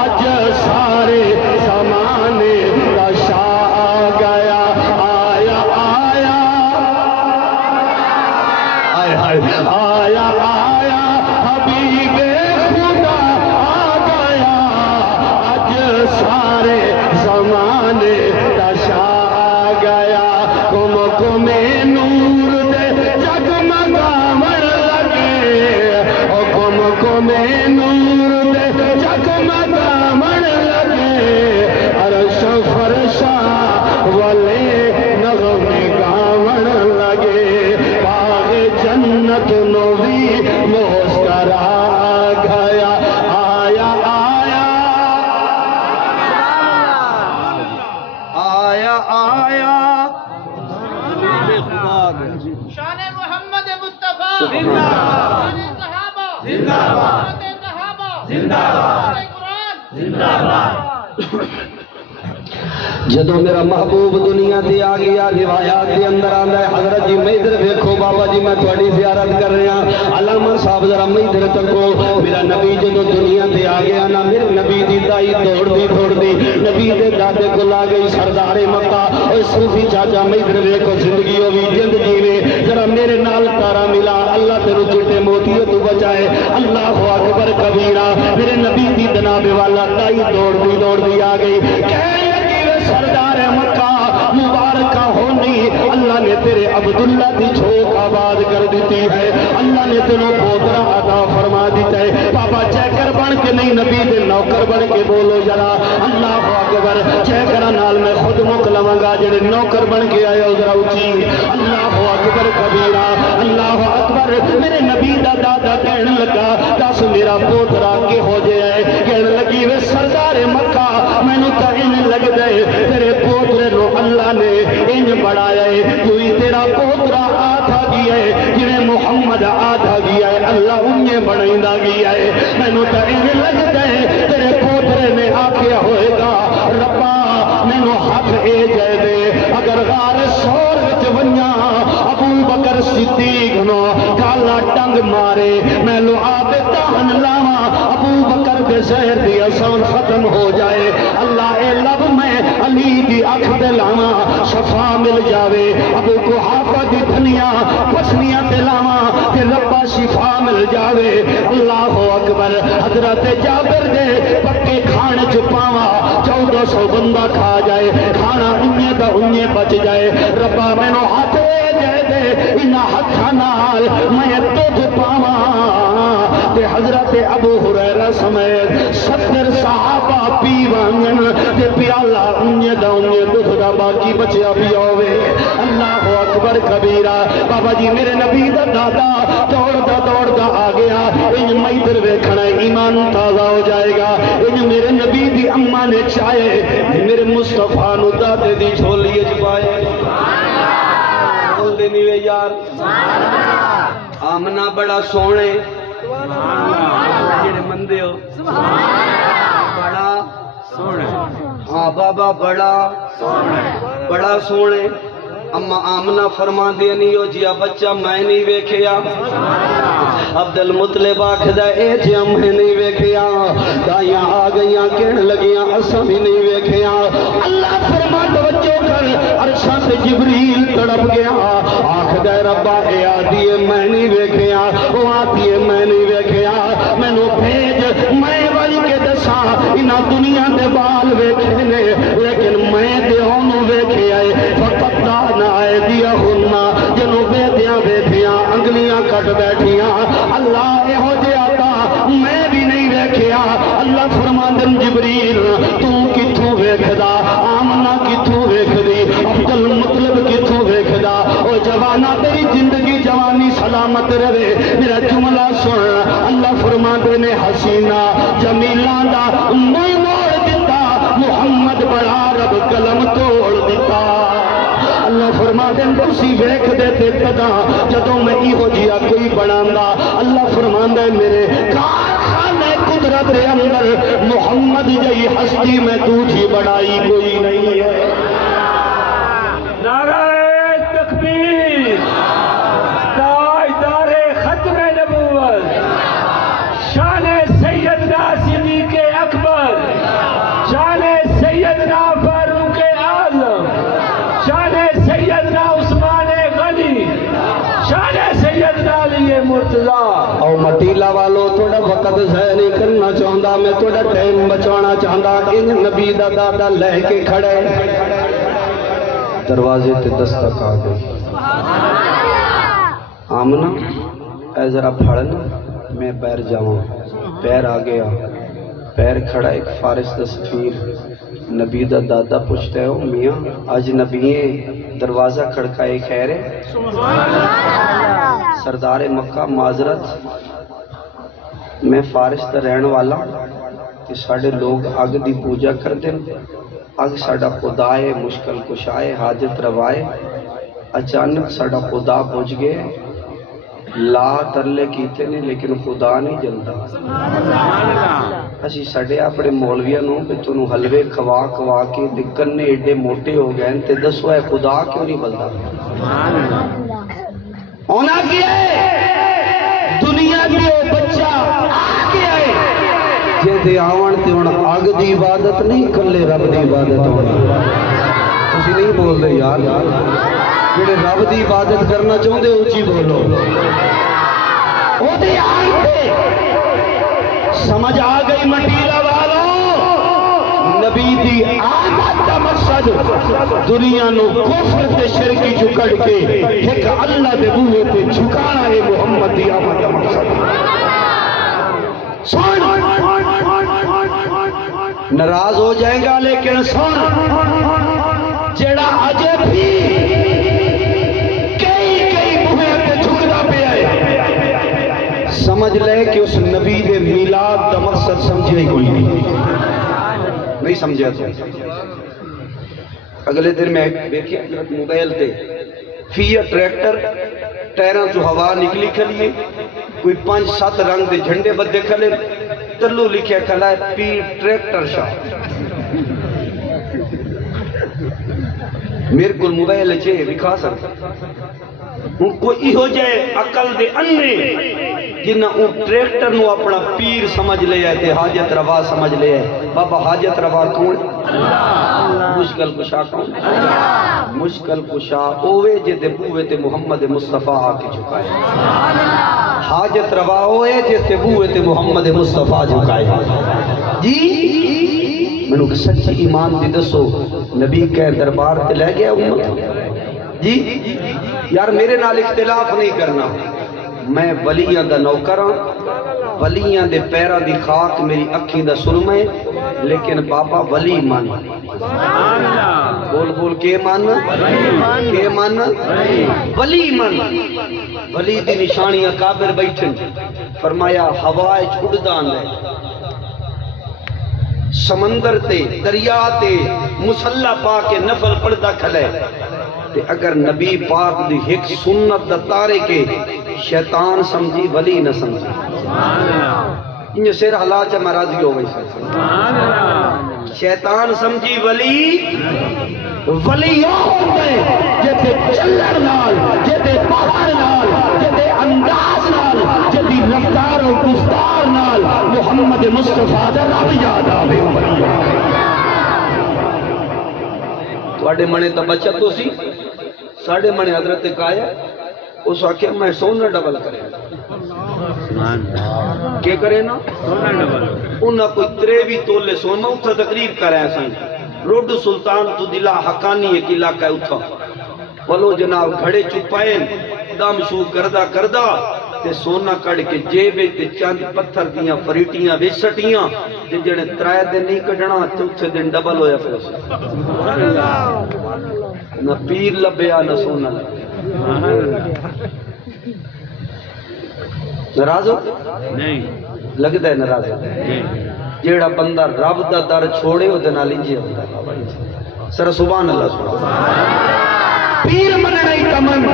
آج سارے زمانے دا شاہ گیا، آیا آیا آیا آیا حبیب خدا آ گیا، آج سارے زمانے دا شاہ آ گیا، کم میں نور دے جگمگاون لگے، او کم میں نور دے جگمگاون لگے، عرش فرشا والے نغمے گاون لگے، باغ جنت نو بھی مسکرا گیا، آیا آیا آیا آیا شان محمد مصطفیٰ زندہ باد، شان صحابہ زندہ باد، شان صحابہ زندہ باد، قرآن زندہ باد۔ جدو میرا محبوب دنیا تے آ گیا، روایات دے اندر آندا ہے حضرت جی میں ادھر دیکھو بابا جی میں تھوڑی زیارت کر رہا، علامہ صاحب ذرا میں ادھر تکو، میرا نبی جدو دنیا تے آ گیا نا، میرے نبی دی دائی دوڑ دی نبی دے دادے کو لا گئی سردار مکہ، اور صوفی چاچا میں ادھر دیکھو زندگی ہوئی جند جیوے، ذرا میرے نال تارا ملا، اللہ تیرو چٹے موتیوں تو بچائے، اللہ اکبر کبیرہ، میرے نبی دی جناب والا دائی دوڑ دی آ گئی، سردار مکہ مبارکہ ہونی، اللہ نے تیرے عبداللہ دی جھوک آباد کر دیتی ہے، اللہ نے تینوں پوترا عطا فرما دیتا ہے، بابا چیکر بن کے نہیں نبی دے نوکر بن کے بولو ذرا اللہ اکبر، چیکر نال میں خود مک لواں گا، جڑے نوکر بن کے آئے ذرا اونچی اللہ اکبر کبیرہ، اللہ اکبر، میرے نبی دا دادا کہنے لگا دس میرا پوترا کے ہو جائے، کہنے لگی وے سردار مکہ مینوں تے انج لگدا ہے تیرے پوترے نو اللہ نے انج بڑھایا ہے، کوئی تیرا پوترا آدھا گیا ہے جنہیں محمد آدھا گیا ہے، اللہ انہیں بڑھائندا گیا ہے، مینوں تے انج لگدا ہے تیرے پوترے نے آکھیا ہوئے گا ربا مینوں ہاتھ اے جے دے، اگر غار سور وچ ونجاں ابو بکر صدیق نو کالا ٹنگ مارے میں لو آب دہن لاواں، ابو بکر دے زہر دی اثر ختم ہو جائے، اللہ اے لب میں علی دی اکھ دے لاواں شفا مل جاوے، ابو قحافہ دی دھنیا پسنیاں تے لاواں تے ربا شفا مل جاوے، اللہ اکبر، حضرت جابر دے پکے کھانے چھپاواں 1400 بندہ کھا جائے، کھانا انہیں دا انہیں بچ جائے، ربا مینوں ہاتھ جائے دے انہاں ہتھاں نال میں دودھ پاواں، تے حضرت ابو ہریرہ سمیت 70 صحابہ پیوانگن تے پیالہ انہیں دا انہیں دودھ دا باقی بچیا بھی ہوئے، اللہ اکبر کبیرہ، بابا جی میرے نبی دا دادا دوڑ دا آ گیا، انج میں ادھر ویکھنا ایمان تازہ ہو جائے گا، انج میرے نبی دی اماں نے چاہے میرے مصطفیٰ نو دادے دی جھولی وچ پائے، بول دے نہیں وے یار، آمنہ بڑا سونے جڑے مندے ہو بڑا سونے، ہاں بابا بڑا سونے، اما آمنہ فرما دے نہیں ہو جیا بچہ میں نہیں ویکھیا، عبد المطلب آکھدا اے جے میں نہیں ویکھیا دائیاں آ گئیاں کہن لگیاں اساں بھی نہیں ویکھیا اللہ فرما توجہ کر عرشاں تے جبریل تڑپ گیا آکھدا ربا اے آدی میں نہیں ویکھیا او آدی میں نہیں ویکھیا مینوں بھیج میں ولی کے دساں انہاں دنیا دے بال ویکھے نے لیکن میں تے اونوں ویکھیا اے فقط نہ اے دیا ہونا جنوں بیٹھیاں انگلیاں کٹ بیٹھیاں اللہ اہو جہا تا میں بھی نہیں ویکھیا اللہ فرماندن جبریل تو کتھوں ویکھدا آمنہ کتھوں ویکھدی عبد المطلب کتھوں ویکھدا او جوانا تیری زندگی جوانی سلامت رہے میرا جملہ سن اللہ فرماندے نے حسینہ جمیلاں دا منہ موڑ دیتا محمد بڑا رب قلم توڑ دیتا اللہ فرما دیں تسی ویکھ دے تے کدا جدوں میں ایہو جیا کوئی بناندا اللہ فرما دے میرے کارخانے قدرت دے اندر محمد جئی ہستی میں دوجھی بڑائی کوئی نہیں ہے نعرہ تکبیر تاجدار ختم نبوت شان سیدنا صدیق اکبر شان سیدنا فاروق اعظم شان سیدنا عثمان غنی شان سیدنا علی مرتضی او مٹیلا والو تھوڑا وقت ضائع نہیں کرنا چاہندا میں تھوڑا ٹائم بچانا چاہندا ان نبی دا دادا لے کے کھڑے دروازے تے دستک آ گئی آمنہ اے ذرا پھڑن میں پیر جاؤں پیر آ گیا پیر کھڑا ایک فارس تصویر نبی دا دادا پوچھتے ہو میاں آج نبییں دروازہ کھڑکائے خیر ہے سردار مکہ معذرت میں فارس دا رہن والا کہ ساڑھے لوگ آگ دی پوجا کر دیں آگ ساڑھا خدا ہے مشکل کشائے حاجت روائے اچانک ساڑھا خدا پوچھ گئے لا ترلے کیتے نے لیکن خدا نہیں جلتا اسی سڑے اپنے مولویاں نو کہ تو حلوے کھوا کھوا کے دکن نے ایڈے موٹے ہو گئے تے دسو ہے خدا کیوں نہیں بلدا ہونا کیا ہے دنیا کی وہ بچہ کیا ہے جے دے آون تے ہن اگ دی عبادت نہیں کلے رب دی عبادت ہونی تسی نہیں بول دے یار جڑے رب دی عبادت کرنا چاہندے اونچی بولو او دی آن تے سمجھ آ گئی مٹیلا والو نبی دی آمد دا مقصد دنیا نو کفر تے شرکی جو کڑ کے ایک اللہ دے بوئے تے جھکانا ہے محمد دی آمد دا مقصد سن ناراض ہو جائے گا لیکن سن جڑا اجے بھی سمجھ لے کہ اس نبی دے میلاد دا مقصد سمجھے ہی کوئی نہیں سمجھا تو اگلے دن میں دیکھیں موبائل تے فیا ٹریکٹر ٹائراں جو ہوا نکلی کھلیے کوئی 5-7 رنگ دے جھنڈے بدے کھلے تلو لکھیا کھلا ہے پی ٹریکٹر شاہ میرے کو موبائل چھے دکھا سکتا ان کو ایہو جائے عقل دے انے جنہ ان ٹریکٹر نو اپنا پیر سمجھ لے آئے تے حاجت روا سمجھ لے آئے بابا حاجت روا کون مشکل کشا کون مشکل کشا اوے جے دے بوئے تے محمد مصطفیٰ آکے جھکائے حاجت روا ہوئے جے تے بوئے تے محمد مصطفیٰ جھکائے جی میں نے سچی ایمان دی دسو نبی کے دربار تے لے گیا امت جی یار میرے نال اختلاف نہیں کرنا میں ولیاں دا نوکراں ولیاں دے پیرا دی خاک میری اکھیں دا سرما ہے لیکن بابا ولی مان بول بول کے مان ولی مان ولی دی نشانیاں کابر بیٹھن فرمایا ہوائے چھڑدان ہے سمندر تے دریا تے مسلح پا کے نفل پڑھدا کھلے تے اگر نبی پاک دی ایک سنت دا تارے کے شیطان سمجھی ولی نہ سمجھی انہیں سیر حالات چا مرازی ہو گئی شیطان سمجھی ولی ہوتے جیتے چلر نال جیتے پہاڑ نال جیتے انداز نال جیتے کردار اور گفتار نال محمد مصطفیٰ دا رب یاد آوے تواڈے منے تا بچہ تو سی ساڈے منے حضرت کایا اس آکھیا میں سونا ڈبل کرے کیا کرے نا سونا ڈبل انہاں کوئی 23 تولے سونا اتھا تقریب کرے سائیں روڈ سلطان تو دلا حقانی ایک علاقہ اتھا ولو جناب گھڑے چپائیں دم شو کردہ کردہ تے سونا کڑ کے جیبے تے چاند پتھر دیاں فریٹیاں ویسٹیاں تے جنے 3 دن نہیں کڈنا چوتھے دن ڈبل ہویا پھر نہ پیر لبیا نہ سونا ناراض ہو نہیں لگتا ہے ناراض جیڑا بندہ رب دا در چھوڑے او دے نال انجی ہوندا ہے سر سبحان اللہ سبحان پیر مننائی تمن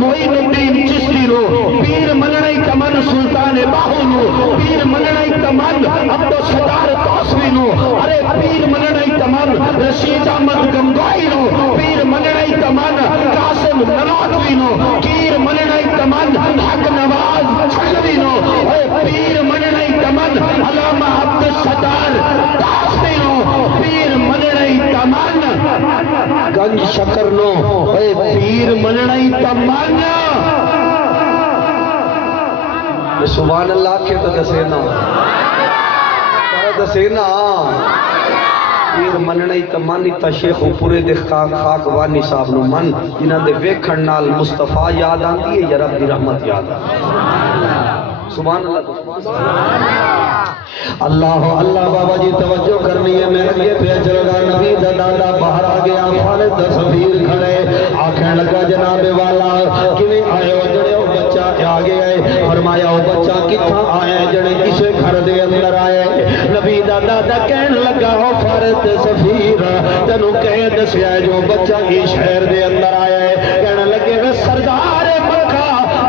معین الدین چشتی نو پیر مننائی تمن سلطان باہو نو پیر مننائی تمن عبد الستار توسوی نو ارے پیر مننائی تمن رشید احمد گنگوئی نو پیر مننائی تمن قاسم ننوتوی نو پیر مننائی تمن حق نواز چھلوی نو پیر مننائی تمن علامہ عبد الستار توسوی نو پیر مننائی تمن گنج شکر نو پیر مننائی تمنا سبحان اللہ کے تو دسینا دسینا پیر مننائی تمانی تا شیخ پورے دے خاک وانی صاحب نو من جنہاں دے ویکھن نال مصطفیٰ یاد آندی ہے یا رب دی رحمت یاد آندی سبحان اللہ اللہ اللہ بابا جی توجہ کرنی ہے میں اگے پہ چل گا نبی دا دادا باہر آ گیا خالد تصویر کھڑے آکھیں لگا جناب والا کیویں آئے ہو جڑے او بچہ آ گیا ہے فرمایا او بچہ کتھاں آیا ہے جڑے کسے گھر دے اندر آیا ہے نبی دا دادا کہن لگا او خالد تصویر تینوں کہہ دسیا جو بچہ اس شہر دے اندر آیا ہے کہنے لگے وہ سردار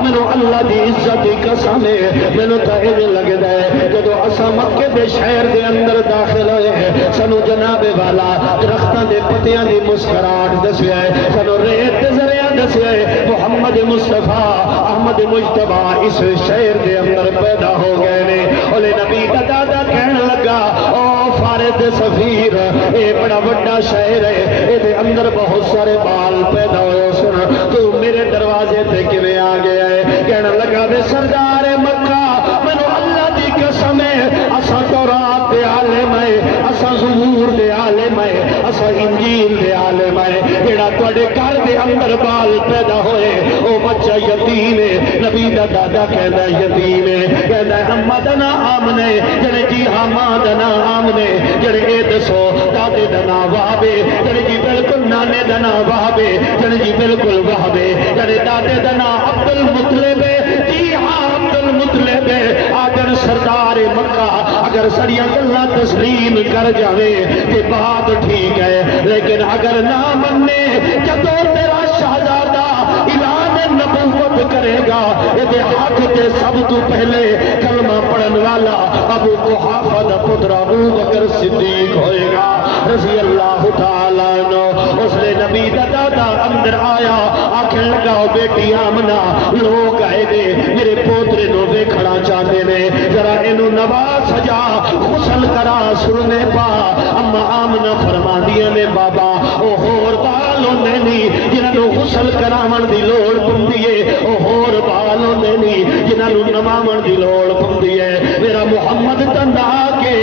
مینو اللہ دی عزت دی قسم ہے مینو تے انج لگدا ہے جدو اساں مکے دے شہر دے اندر داخل ہوئے سانو جناب والا درختاں دے پتیاں دی مسکراہٹ دسیا ہے سانو ریت دے ذریعہ دسیا ہے محمد مصطفیٰ احمد مجتبی اس شہر دے اندر پیدا ہو گئے نے اولے نبی دا دادا کہن لگا او فارد سفیر اے بڑا بڑا شہر ہے اے دے اندر بہت سارے بال پیدا ہوئے سن تو میرے دروازے تے کیویں آ گیا ہے کہنے لگا بے سردار مکہ منو اللہ دی قسم ہے اسا تورات دے عالم ہے اسا زبور دے عالم ہے اسا انجیل دے عالم ہے جڑا تواڈے گھر دے اندر بال پیدا ہوئے او بچہ یتیم ہے نبی دا دادا کہندا یتیم ہے کہندا اما دا نام نے جڑے جی ہاں ماں دا نام نے جڑے اے دسو دادے دا نام وہابے جڑے جی بالکل نانے دا نام وہابے جڑے جی بالکل وہابے جڑے دادے دا نام عبد المطلب جی ہاں عبد المطلب اگر سردار مکہ اگر سڑیاں گلاں تسلیم کر جاوے کہ بات ٹھیک ہے لیکن اگر نہ منے جدو تیرا شہزادہ اعلان نبوت کرے گا یہ حق تے سب تو پہلے کلمہ پڑھن والا ابو قحافہ دا پتر ابو بکر صدیق ہوئے گا رضی اللہ تعالیٰ عنہ اس نے نبی دا دادا اندر آیا آکھیں لگا بیٹی آمنہ لوگ آئے دے میرے پوترے نو ویکھنا چاہتے نے ذرا انہوں نواز سجا غسل کرا سرنے پا اما آمنہ فرما دیا نے بابا او ہور بال ہوندے نہیں جنہاں نو غسل کراون دی لوڑ پندی ہے او ہور بال ہوندے نہیں جنہاں نو نواون دی لوڑ پندی ہے میرا محمد تندا کے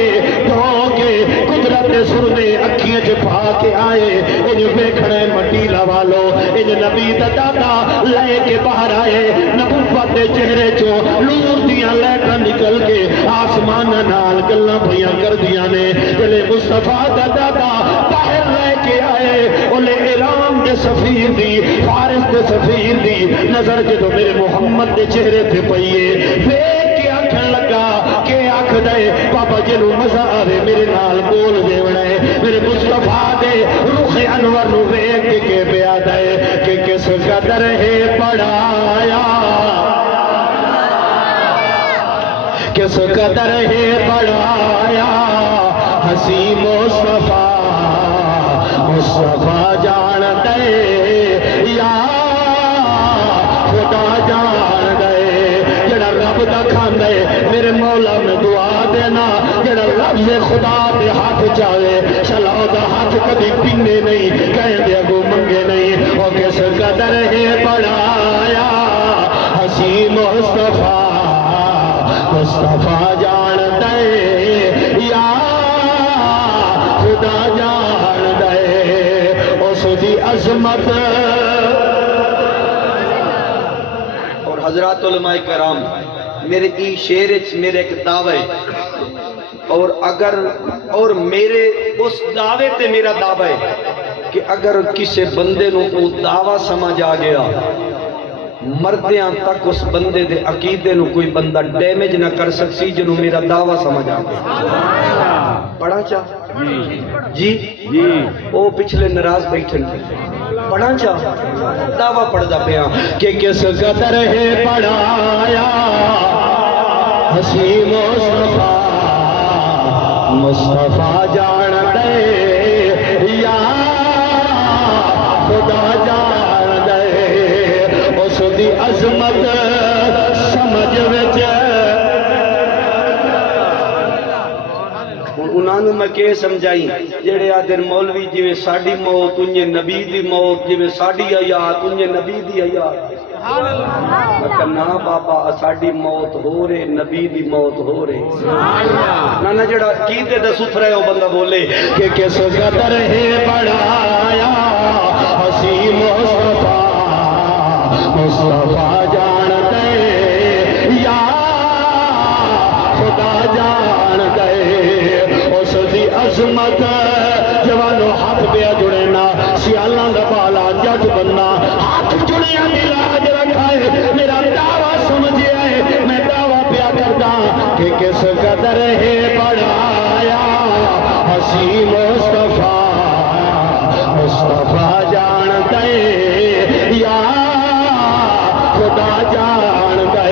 دھو کے قدرت سرنے اکھیاں چ پا کے آئے انج ویکھنے مٹی لوا لو انج نبی دا دادا لے کے باہر آئے نبوت دے چہرے چوں نور دیاں لہٹاں نکل کے آسمان نال گلاں پھیاں کر دیاں نے جلے مصطفیٰ دا دادا باہر لے کے آئے اولے ایران دے سفیر دی فارس دے سفیر دی نظر جدو میرے محمد دے چہرے تے پئیے ویکھ کے آکھن لگا کہ آکھ دے بابا جنو مزہ آوے میرے نال بول دیونا ہے میرے مصطفیٰ دے روح انور نو ویکھ کے پیا دے کہ کس قدر ہے پڑھایا کس قدر ہے بڑھایا ہنسی مصطفیٰ مصطفیٰ جان دے یا خدا جان دے جڑا رب دا کھاندے مولا میں دعا دینا جڑا لفظ خدا دے ہاتھ چاہے چلا دا ہاتھ کبھی پینے نہیں کہیں دے اگو منگے نہیں او کس قدر ہے بڑھایا حسین مصطفیٰ مصطفیٰ جان دے یا خدا جان دے اس دی عظمت. اور حضرات علماء کرام میرے ای شعر وچ میرے ایک دعوی اور اگر اور میرے اس دعوے تے میرا دعوی کہ اگر کسی بندے نو وہ دعوی سمجھ آ گیا مردیاں تک اس بندے دے عقیدے نو کوئی بندہ ڈیمیج نہ کر سکسی جنہوں میرا دعویٰ سمجھ آ گیا. پڑھا چاہ جی او پچھلے نراز بیٹھن پڑھا چاہ دعویٰ پڑھ دا پیا کہ کس قدر ہے بڑھایا حسین مصطفیٰ مصطفیٰ جان دے یا خدا جان دے اس دی عظمت سمجھ وچ. انہاں نوں میں کہ سمجھائی جڑے آدھر مولوی جویں ساڈی موت انجے نبی دی موت جویں ساڈی حیات انجے نبی دی حیات. میں نا بابا ساڈی موت ہو رہے نبی دی موت ہو رہے نا جڑا کیتے دا ستھرا ہے وہ بندہ بولے کہ کس قدر ہے بڑھایا حسین مصطفیٰ مصطفیٰ جان دے یا خدا جان دے اس دی عظمت. جوانو ہاتھ پہ جڑنا سیالاں دا بالا جج بننا ہاتھ جڑیاں دی لاج رکھائے میرا دعویٰ سمجھے آئے میں دعویٰ پیا کردا کہ کس قدر ہے بڑھایا حسین مصطفیٰ مصطفیٰ جان دے یا خدا جان دے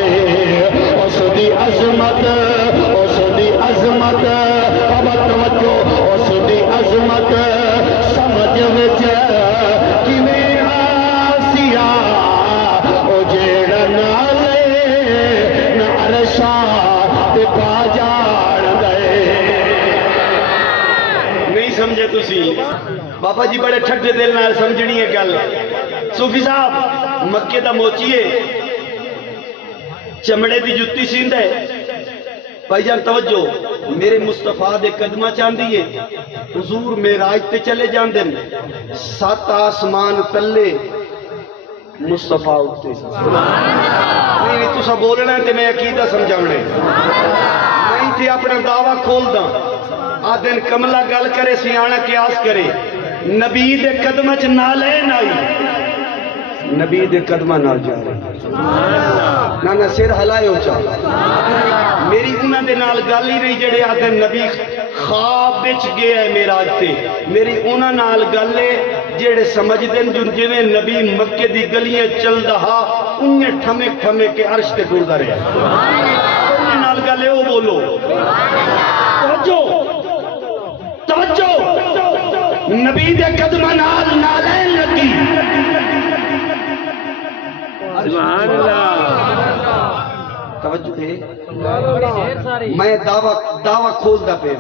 اس دی عظمت اس دی عظمت. اب توجہ اس دی عظمت سمجھ وچ کیویں آسیا او جیڑا نالے نہ عرشا تے پا جان دے. نہیں سمجھے تسی بابا جی بڑے ٹھڈے دل نال سمجھنی ہے گل. صوفی صاحب مکے دا موچیے چمڑے دی جُتی سیندہ ہے. بھائی جان توجہ میرے مصطفیٰ دے قدمہ چاندی ہے حضور معراج تے چلے جاندے 7 آسمان تلے مصطفیٰ اٹھتے. نہیں تسا بولنا ہے تے میں عقیدہ سمجھاونے نہیں تھے اپنا دعویٰ کھول دا آدن کملہ گل کرے سیانا قیاس کرے نبی دے قدمہ چ نالین آئی نبی دے قدمہ نال جا رہے نانا سر ہلائے ہو چاہ میری انہاں دے نال گل ہی نہیں جڑے آدھے نبی خواب بچ گیا ہے میراج تے میری انہاں نال گل ہے جڑے سمجھ دن جو جویں نبی مکے دی گلیاں چل دہا انہیں ٹھمک ٹھمک کے عرش تے ٹردا رہے انہاں نال گل ہے وہ بولو توجہ نبی دے قدمہ نال نالین لگی. سبحان اللہ. توجہ ہے میں دعویٰ کھول دا پہ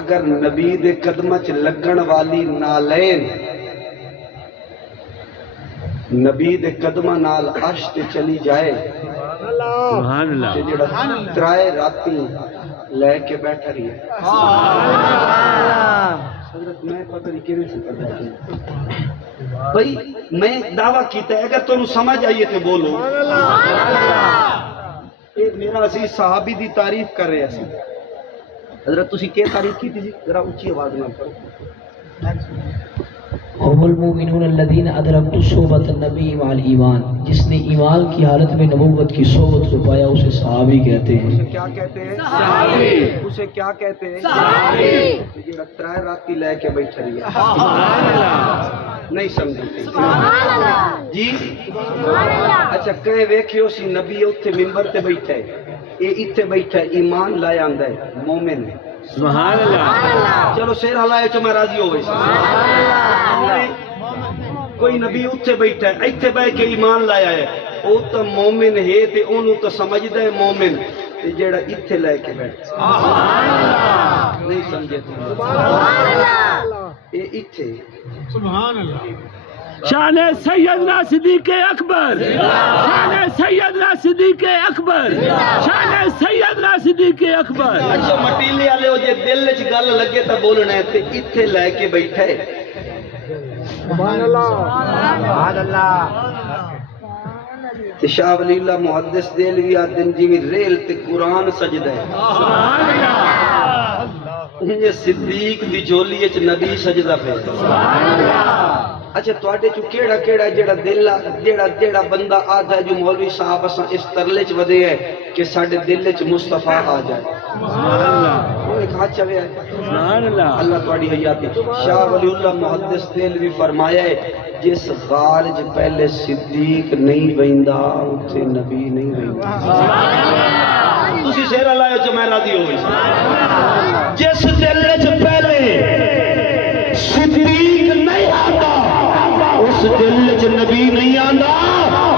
اگر نبی دے قدمہ چ لگن والی نالین نبی دے قدمہ نال عرش تے چلی جائے سبحان اللہ. تے جڑا ترائے راتی لے کے بیٹھا رہی ہے حضرت میں پتہ نہیں کیویں سے کرتا ہوں بھائی میں دعویٰ کیتا ہے اگر تمہیں سمجھ آئیے تو بولو. ایک میرا عزیز صحابی دی تعریف کر رہے ہیں حضرت تسی کیا تعریف کی تھی جی ذرا اونچی آواز میں کرو. هم المؤمنون الذين ادركوا صحبت النبی مع ایمان جس نے ایمان کی حالت میں نبوت کی صحبت کو پایا اسے صحابی کہتے ہیں. اسے کیا کہتے ہیں صحابی. اسے کیا کہتے ہیں صحابی. یہ ترائے رات کی لے کے بیٹھ رہی ہے سبحان اللہ نہیں سمجھتے سبحان اللہ جی سبحان اللہ. اچھا کہیں ویکھیو سی نبی اوتھے منبر تے بیٹھا ہے اے ایتھے بیٹھا ہے ایمان لے آندا ہے مومن ہے سبحان اللہ. چلو سیر ہلائے چ میں راضی ہو گئی کوئی نبی اتھے بیٹھا ہے ایتھے بیٹھ کے ایمان لایا ہے او تو مومن ہے تے اونوں تو سمجھدا ہے مومن تے جیڑا اتھے لے کے بیٹھ نہیں سمجھے اے اتھے شان سیدنا صدیق اکبر، شان سیدنا صدیق اکبر، شان سیدنا صدیق اکبر. اچھا مٹیلے والے ہو جے دل وچ گل لگے تے بولنا ہے تے اتھے لے کے بیٹھے سبحان اللہ سبحان اللہ. تے شاہ ولی اللہ محدث دہلوی آدن جی ریل تے قرآن سجدہ ہے سبحان اللہ. انہیں صدیق دی جولی وچ نبی سجدہ پہ سبحان اللہ. اچھا تواڈے چوں کیڑا کیڑا جیڑا دل جیڑا بندہ آدھا جو مولوی صاحب اساں اس ترلے چ ودے ہے کہ ساڈے دل وچ مصطفیٰ آ جائے سبحان اللہ. وہ ایک ہاتھ چویا ہے سبحان اللہ. اللہ تواڈی حیاتی. شاہ ولی اللہ محدث دہلوی فرمایا ہے جس غار وچ پہلے صدیق نہیں ویندا اوتھے نبی نہیں ویندا. تسی شعر لائے جو میں راضی ہوئی. جس دل وچ پہلے صدیق نہیں آتا اس دل وچ نبی نہیں آتا،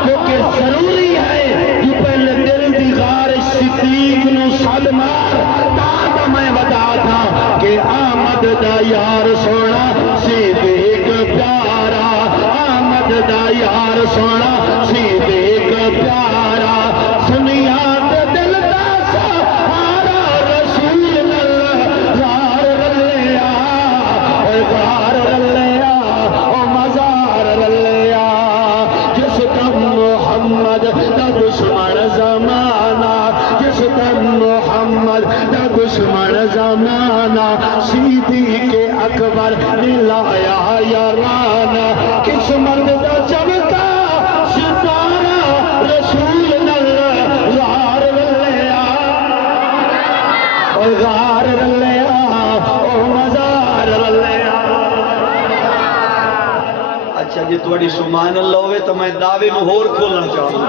کیونکہ ضروری ہے کہ پہلے دل دی غار صدیق نو سد مار. تاں میں بتا تھا کہ آمد دا یار سونا صدیق پیارا، آمد دا یار سونا صدیق پیارا. سنیا تے دل دا سہارا رسول اللہ غار رلیا غار رلیا او مزار رلیا. جس دم محمد دا دشمن زمانہ، جس دم محمد دا دشمن زمانہ صدیق اکبر نے لایا یارانا. قسمت دا چمکا ستارہ رسول اللہ غار رلیا او غار رلیا او مزار رلیا. اچھا جی تواڈی سبحان اللہ ہوئے تو میں دعوے نو ہور کھولنا چاہوں.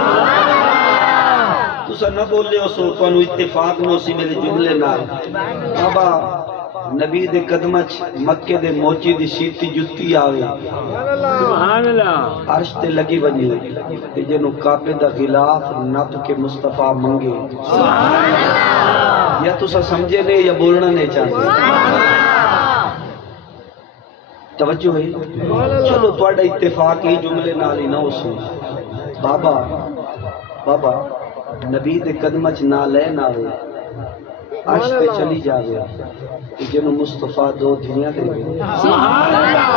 تسا نہ بولے ہو سو تانوں اتفاق نو سی میرے جملے نال. بابا نبی دے قدمہ چ مکے دے موچی دی سیتی جتی آوے سبحان اللہ. عرش تے لگی ونجے تے جنوں کعبے دا غلاف نپ کے مصطفیٰ منگے. یا تسا سمجھے نے یا بولنا نہیں چاہتے. توجہ ہے. چلو تواڈا اتفاق ہی جملے نال ہی نہ ہو سو. بابا نبی دے قدمہ چ نہ لے نہ آوے عرش پہ چلی جاوے جنوں مصطفیٰ دو دنیا دے گئے. سبحان اللہ.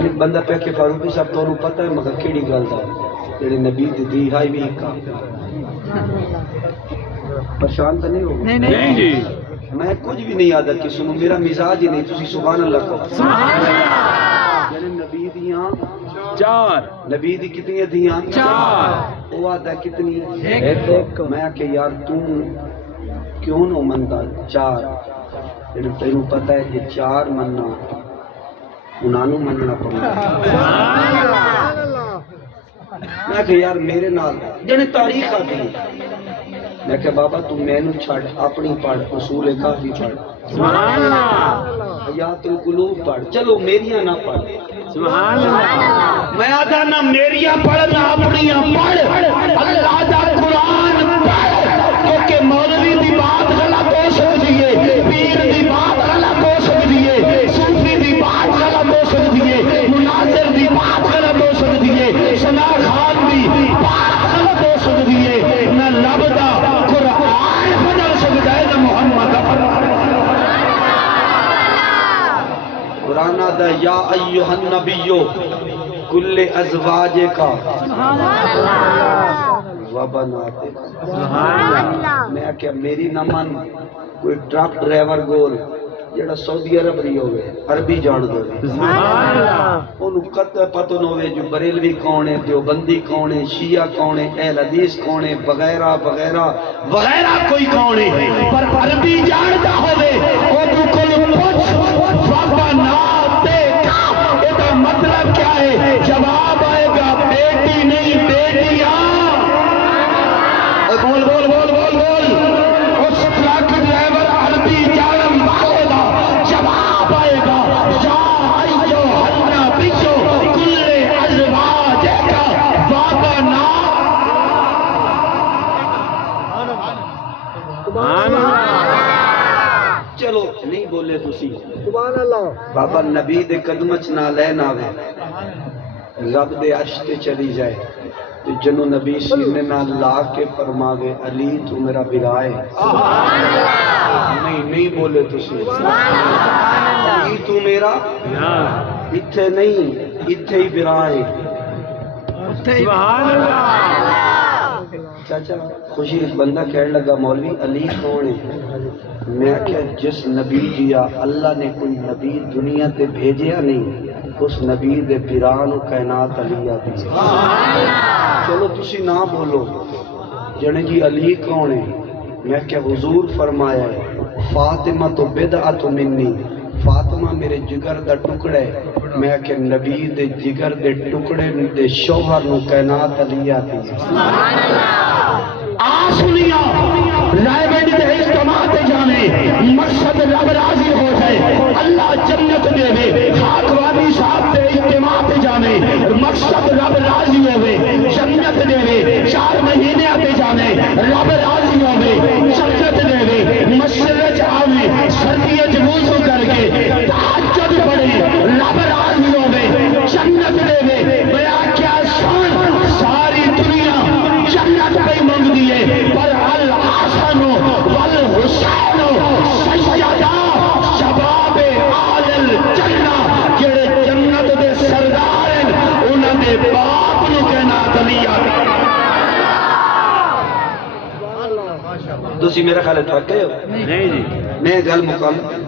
ایک بندہ پہ کہ فاروقی صاحب تو پتہ ہے مگر کیڑی گل دا جڑے نبی دی دی ہائی بھی کا پریشان تو نہیں ہو نہیں جی. میں کچھ بھی نہیں یاد کہ سنو میرا مزاج ہی نہیں. تسی سبحان اللہ کہو. سبحان اللہ. یعنی نبی دیاں چار. نبی دی کتنی دیاں چار. وہ آدھا کتنی ایک. میں کہ یار تم کیوں نو منتا چار جڑے تینوں پتہ ہے کہ چار مننا انہوں مننا پڑنا. میں کہ یار میرے نال جڑے تاریخ آتی ہے. میں کہ بابا تو مینوں چھڑ اپنی پڑھ اصول کافی پڑھ سبحان اللہ. حیات القلوب پڑھ. چلو میریاں نہ پڑھ. سبحان اللہ. میں آدھا نہ میریاں پڑھ نہ اپنیاں پڑھ، اللہ دا قرآن پڑھ. کیونکہ مولوی دی بات غلط ہو سکتی ہے، پیر دی بات غلط ہو سکتی ہے، صوفی دی بات غلط ہو سکتی ہے، مناظر دی بات غلط ہو سکتی ہے، ثنا خان دی بات غلط ہو سکتی ہے. نہ لب دا قرآن بدل سکتا ہے نہ محمد کا فرمان. قرآن آدھا یا ایوہ النبیو کل ازواج کا وبناتے کا. میں کیا میری نہ من کوئی ٹرک ڈرائیور گول جڑا سعودی عرب رہی ہوئے عربی جان دو سبحان اللہ. انہوں قطع پتہ نہ ہوئے جو بریلوی کون ہے، دیوبندی کون ہے، شیعہ کون ہے، اہل حدیث کون ہے، وغیرہ وغیرہ وغیرہ کوئی کون ہے، پر عربی جانتا ہوئے وہ بکل پوچھ وبناتے کا. یہ مطلب کیا ہے؟ جواب آئے گا بیٹی نہیں بیٹیاں. بول بول بول بول بول. اس ٹرک ڈرائیور عربی جانن والے دا جواب آئے گا یا ایو النبیو کل ازواج کا وبنات. دے تسی بابا نبی دے قدم چ نہ لین آوے رب دے عرش تے چلی جائے تے جنوں نبی سینے نال لا کے فرماوے علی تو میرا برا ہے نہیں بولے تسی علی تو میرا اتھے نہیں اتھے ہی برا ہے سبحان اللہ چاچا خوشی بندہ کہنے لگا مولوی علی کون ہے میں کہ جس نبی جیا اللہ نے کوئی نبی دنیا تے بھیجیا نہیں اس نبی دے پیران و کائنات علی آتی چلو تسی نہ بولو جنے جی علی کون ہے میں کہ حضور فرمایا ہے فاطمہ تو بدعت منی فاطمہ میرے جگر دا ٹکڑا ہے میں کہ نبی دے جگر دے ٹکڑے دے شوہر نو کائنات علی آتی آسنیا رائے بینڈ دے اجتماع تے جانے مقصد رب راضی ہو جائے اللہ جنت دے وے خاکوانی صاحب تے اجتماع تے جانے مقصد رب راضی ہوئے جنت دے وے 4 مہینے آتے جانے رب راضی ہوئے جنت دے وے مسجد آوے سردی وضو کر کے تہجد پڑھے رب راضی ہوئے جنت دے وے بیا کیا شان ساری دنیا جنت پہ منگ دیئے پر الحسن والحسین سیدہ شباب آل الجنہ جڑے جنت دے سردار ہیں انہوں نے باپ نو کہنا دلیا تسی میرا خیال ہے تھک گئے ہو نہیں جی میں گل مکمل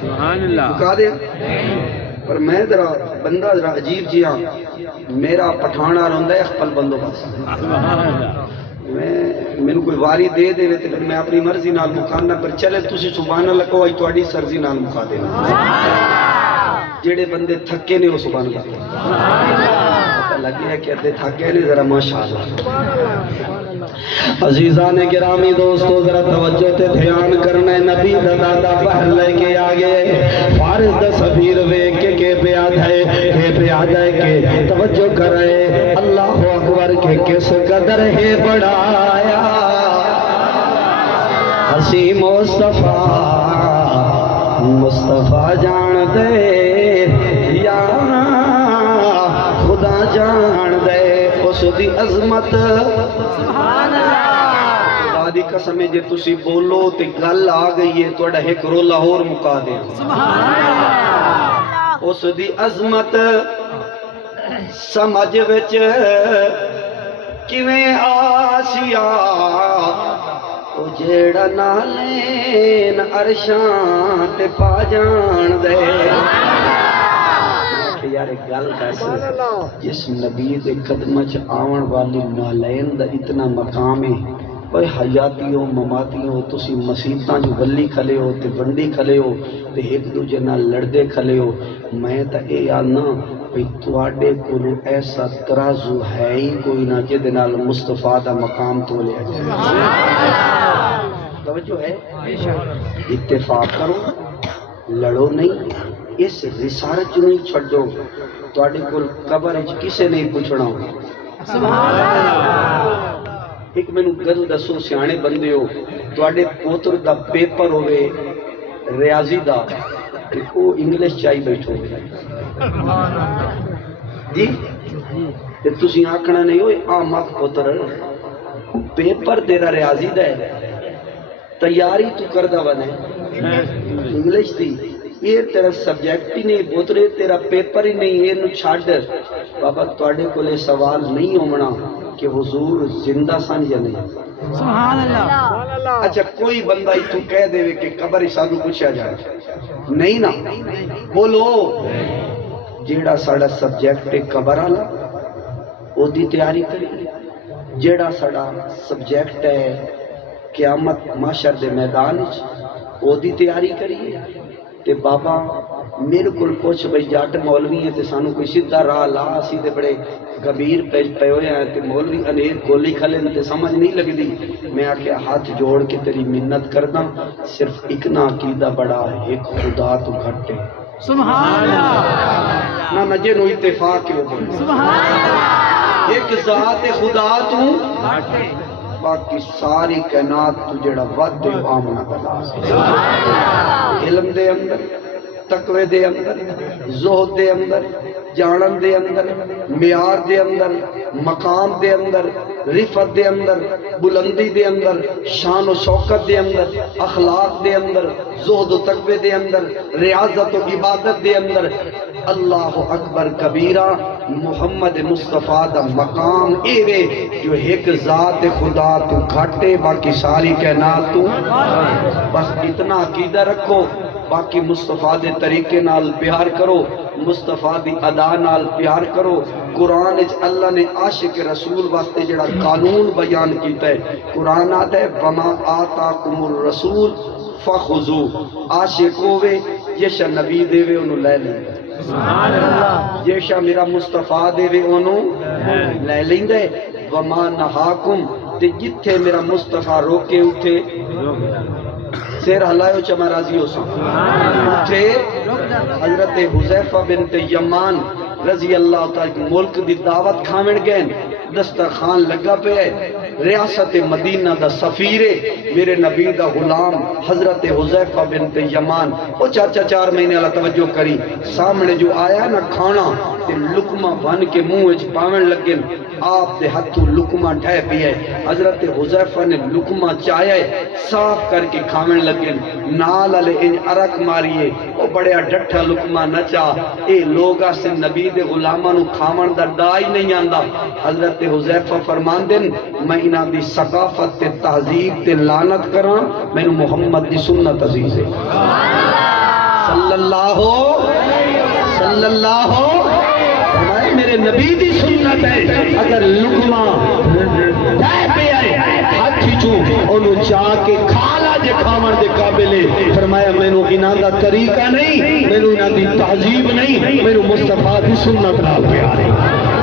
سبحان اللہ مکا دیا پر میں ذرا بندہ ذرا عجیب جی ہاں میرا پٹھانا رہندا ہے خپل بندوبست سبحان اللہ مینوں کوئی واری دے دے تے پھر میں اپنی مرضی نال مکانا پر چلے تسی سبحان اللہ کہو اج تہاڈی سرزی نال مکا دینا جڑے بندے تھکے نے وہ سبحان اللہ پتہ لگیا ہے کہ ادھے تھکے نے ذرا ماشاءاللہ عزیزان گرامی دوستو ذرا توجہ تے دھیان کرنا ہے نبی دا دادا باہر لے کے آگے فارس دا سفیر ویکھ کے بیاد ہے کہ توجہ کرے اللہ اکبر کے کس قدر ہے بڑھایا ہسی مصطفیٰ جان دے یا خدا جان دے اس دی عظمت خدا دی قسم ہے جے تسی بولو تے گل آ گئی ہے تہاڈا ایک رولا اور مکا دے اس دی عظمت سمجھ وچ کیویں آسیا او جیڑا نالین عرشاں تے پا جان دے یار گل دس جس نبی دے قدم چ آون والی نالین دا اتنا مقام ہے اوے حیاتیوں مماتیوں تسی مسیتاں جو ولی کھلے ہو تے ونڈی کھلے ہو تے ایک دوجے نال لڑدے کھلے ہو میں تا اے آنا بھئی تواڈے کولوں ایسا ترازو ہے ہی کوئی نہ جے نال مصطفیٰ دا مقام تولیا جائے توجہ ہے اتفاق کرو لڑو نہیں اس رسالت نہیں چھڈو تواڈے کول قبر وچ کسے نہیں پوچھنا سبحان اللہ ایک مینوں گل دسو سیانے بندے ہو تواڈے پوتر دا پیپر ہوے ریاضی دا تے او انگلش چائی بیٹھو جی تے تسی آکھنا نہیں ہوئے ماں پوتر پیپر تیرا ریاضی دا ہے تیاری تو کردا ونے انگلش دی یہ تیرا سبجیکٹ ہی نہیں پوترے تیرا پیپر ہی نہیں یہ نو چھڈ بابا تواڈے کولے سوال نہیں ہونا کہ حضور زندہ سن یا نہیں سبحان اللہ اچھا کوئی بندہ تو کہہ دے کہ قبر سانو پوچھا جائے نہیں نا بولو جیڑا ساڈا سبجیکٹ ہے قبر والا او دی تیاری کری جیڑا ساڈا سبجیکٹ ہے قیامت محشر دے میدان وچ او دی تیاری کریے تے بابا میرے کول پوچھ بھئی جٹ مولوی ہے تے سانو کوئی سیدھا راہ لا اسی تے بڑے گبیر پے ہوئے ہیں تے مولوی انیر گولی کھلے تے سمجھ نہیں لگدی میں آکھیا ہاتھ جوڑ کے تیری منت کردا صرف ایک نہ عقیدہ بڑا ہے ایک خدا تو گھٹے سبحان اللہ نہ نجے نو اتفاق کیوں بولے سبحان اللہ ایک ذات خدا تو باقی ساری کائنات تو جڑا ود ہے آمنا کا علم دے اندر، تقوی دے اندر، زہد دے اندر، جانن دے اندر، معیار دے اندر، مقام دے اندر، رفت دے اندر، بلندی دے اندر، شان و شوکت دے اندر، اخلاق دے اندر، زہد و تقوی دے اندر، ریاضت و عبادت دے اندر، اللہ اکبر کبیرہ محمد مصطفیٰ دا مقام اے وے جو ایک ذات خدا تو گھٹے باقی ساری کائنات تو بس اتنا عقیدہ رکھو، باقی مصطفیٰ دے طریقے نال پیار کرو، مصطفیٰ دی ادا نال پیار کرو۔ قرآن اچ اللہ نے عاشق رسول واسطے جڑا قانون بیان کیتا ہے، قرآن آتا ہے وَمَا آتَاكُمُ الرَّسُولُ فَخُذُوهُ، عاشق ہوئے جیشا نبی دے وے انہوں لے لیں، جیشا میرا مصطفیٰ دے وے انہوں لے لیں دے، وَمَا نَهَاكُمْ تے جتھے میرا مصطفیٰ روکے اٹھے سیر ہلائیو چما راضی ہو سا اٹھے۔ حضرت حذیفہ بنت یمان رضی اللہ تعالی ملک دی دعوت کھامن گئن، دسترخوان لگا پہ ہے، ریاست مدینہ دا سفیرے میرے نبی دا غلام حضرت حذیفہ بنت یمان، او چاچا 4 مہینے اللہ توجہ کری، سامنے جو آیا نا کھانا تے لقمہ بن کے منہ وچ پاون لگن، آپ دے ہتھوں لقمہ ڈھے پیا ہے، حضرت حذیفہ نے لقمہ چایا ہے، صاف کر کے کھاون لگن، نال علی ان عرق ماریے، او بڑے ڈٹھا لقمہ نہ چا، اے لوگا سے نبی دے غلاماں نو کھاون دا ڈائی نہیں آندا۔ حضرت حذیفہ فرماندن میں انہاں دی ثقافت تے تہذیب تے لعنت کراں، مینوں محمد دی سنت عزیز ہے صلی اللہ فرمائے میرے نبی دی سنت ہے، اگر لقمہ ڈھے پہ آئے ہاتھ چوں انہوں چاہ کے کھالا جے کھامن دے قابل ہے، فرمایا مینوں انہاں دا طریقہ نہیں، مینوں انہاں دی تہذیب نہیں، مینوں مصطفیٰ دی سنت نال پیار ہے،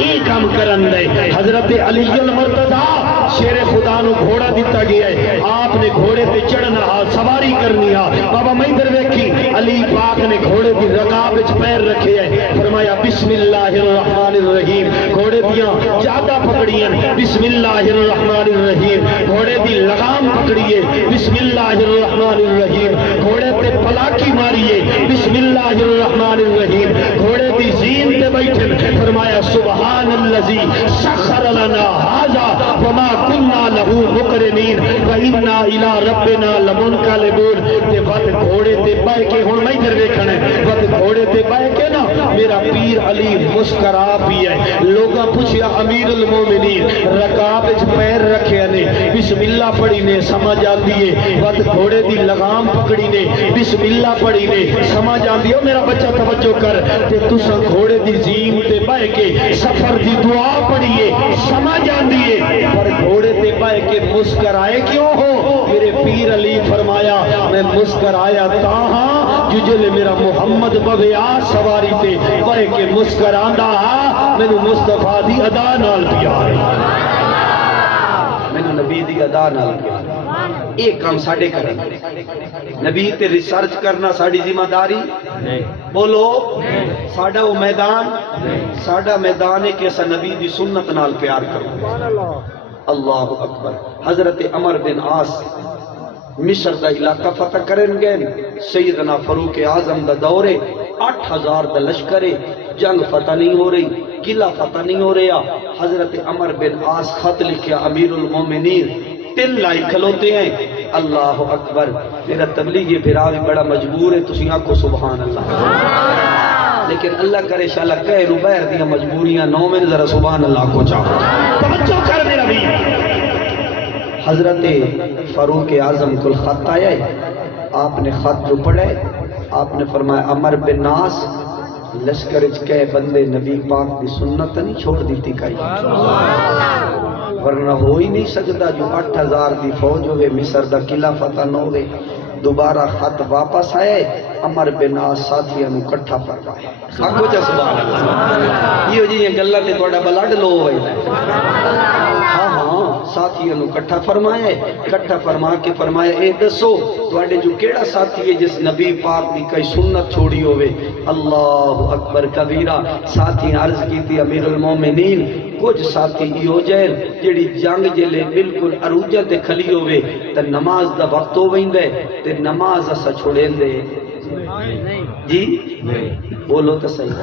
یہ کام کرن دے۔ حضرت علی المرتضیٰ شیر خدا نو گھوڑا دیتا گیا ہے، آپ نے گھوڑے تے چڑھنا سواری کرنی بابا میں ادھر دیکھی، علی پاک نے گھوڑے کی رکاب وچ پیر رکھے ہے، فرمایا بسم اللہ الرحمن الرحیم، گھوڑے دیاں جادہ پکڑیاں بسم اللہ الرحمن الرحیم، گھوڑے دی لگام پکڑیے بسم اللہ الرحمن الرحیم، گھوڑے تے پلاکی ماریے بسم اللہ الرحمن الرحیم، گھوڑے دی زین تے بیٹھن، فرمایا سبحان الذی سخر لنا ھذا وما كنا له مقرنین وإنا إلى ربنا لمنقلبون۔ تے ود گھوڑے تے بیٹھ کے ہن میں ادھر ویکھنا ہے، ود گھوڑے تے بیٹھ کے نا میرا پیر علی مسکرا پی ہے، لوگاں پوچھیا امیر المومنین رکاب وچ پیر رکھے نے بسم اللہ پڑھی نے سمجھ آندی ہے، ود گھوڑے دی لگام پکڑی نے بسم اللہ پڑھی نے سمجھ آندی ہے، میرا بچہ توجہ کر، تے تساں گھوڑے دی زین تے بیٹھ کے سفر دی دعا پڑھیے سمجھ آندی ہے، پر گھوڑے تے بیٹھ کے مسکرائے کیوں ہو؟ میرے پیر علی فرمایا میں مسکرایا تاہاں ججل میرا محمد بویا سواری تے بیٹھ کے مسکراندا مینوں مصطفیٰ دی ادا نال پیار ہے، مینوں نبی دی ادا نال پیار ہے۔ ایک کام ساڈے کرن نبی تے ریسرچ کرنا ساڈی ذمہ داری بولو، ساڈا وہ میدان ساڈا میدان ہے کہ اسا نبی دی سنت نال پیار کرو۔ اللہ اکبر۔ حضرت عمر بن عاص مصر دا علاقہ فتح کرن گئے، سیدنا فاروق اعظم دا دورے 8000 دا لشکرے، جنگ فتح نہیں ہو رہی، قلعہ فتح نہیں ہو رہا، حضرت عمر بن عاص خط لکھیا امیر المومنین، تل لائی کھلوتے ہیں، اللہ اکبر۔ میرا تبلیغی بھرا بھی بڑا مجبور ہے، تسی آنکھو سبحان اللہ، لیکن اللہ کرے شاء اللہ کہہ رو بہر دیا مجبوریاں نو میں ذرا سبحان اللہ کو چاہو، توجہ کر میرا بھی۔ حضرت فاروق اعظم کو خط آیا ہے، آپ نے خط جو پڑھے، آپ نے فرمایا عمر بن عاص لشکر کے بندے نبی پاک دی سنت نہیں چھوڑ دیتی کئی، ورنہ ہو ہی نہیں سکتا جو 8000 دی فوج ہوئے مصر دا قلعہ فتح نہ ہوئے۔ دوبارہ خط واپس آئے، عمر بن عاص ساتھیاں نو کٹھا فرمایا، آگو چا سبحان اللہ۔ یہ جی گلاں تے تہاڈا بلڈ لو ہوئے، ہاں ہاں ساتھیوں نو کٹھا فرمایا ہے، کٹھا فرما کے فرمایا اے دسو تواڈے جو کیڑا ساتھی ہے جس نبی پاک دی کئی سنت چھوڑی ہوئے؟ اللہ اکبر کبیرہ۔ ساتھی عرض کی امیر المومنین کچھ ساتھی ہو جائے جیڑی جنگ جلے بالکل عروجہ تے کھلی ہوئے تے نماز دا وقت ہو ویندے تے نماز اسا چھوڑیں دے جی بولو تو صحیح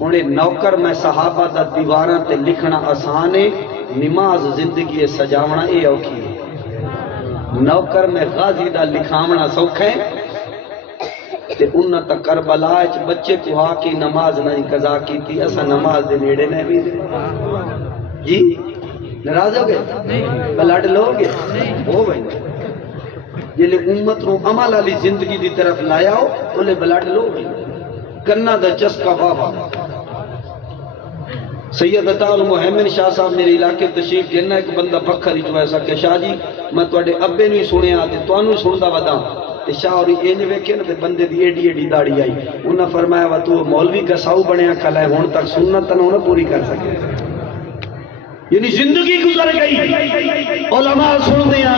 ہونے نوکر میں صحابہ دا دیواراں تے لکھنا آسان ہے، نماز زندگی سجاونا اے اوکھی ہے۔ نوکر میں غازی دا لکھاونا سوکھ ہے تے انہاں تک کربلا وچ بچے کو آ کے نماز نہیں قضا کیتی، اسا نماز دے نیڑے نہیں بھی جی ناراض ہو گئے بلڈ لو گے ہو گئے جلے امت نو عمل والی زندگی دی طرف لایا ہو بولے بلڈ لو گئے کنا دا چسکا بابا۔ سید عطا المحمد شاہ صاحب میرے علاقے تشریف دینا، ایک بندہ پکھر ہی جو ایسا کہ شاہ جی میں تواڈے ابے نو سنیا تے تانوں سندا ودا تے شاہ اور انج ویکھے نا تے بندے دی ایڈی ایڈی داڑھی آئی، انہاں فرمایا وا تو مولوی کساؤ بنیا کھلا ہے ہن تک سنت نہ پوری کر سکے، یعنی زندگی گزر گئی علماء سن دیاں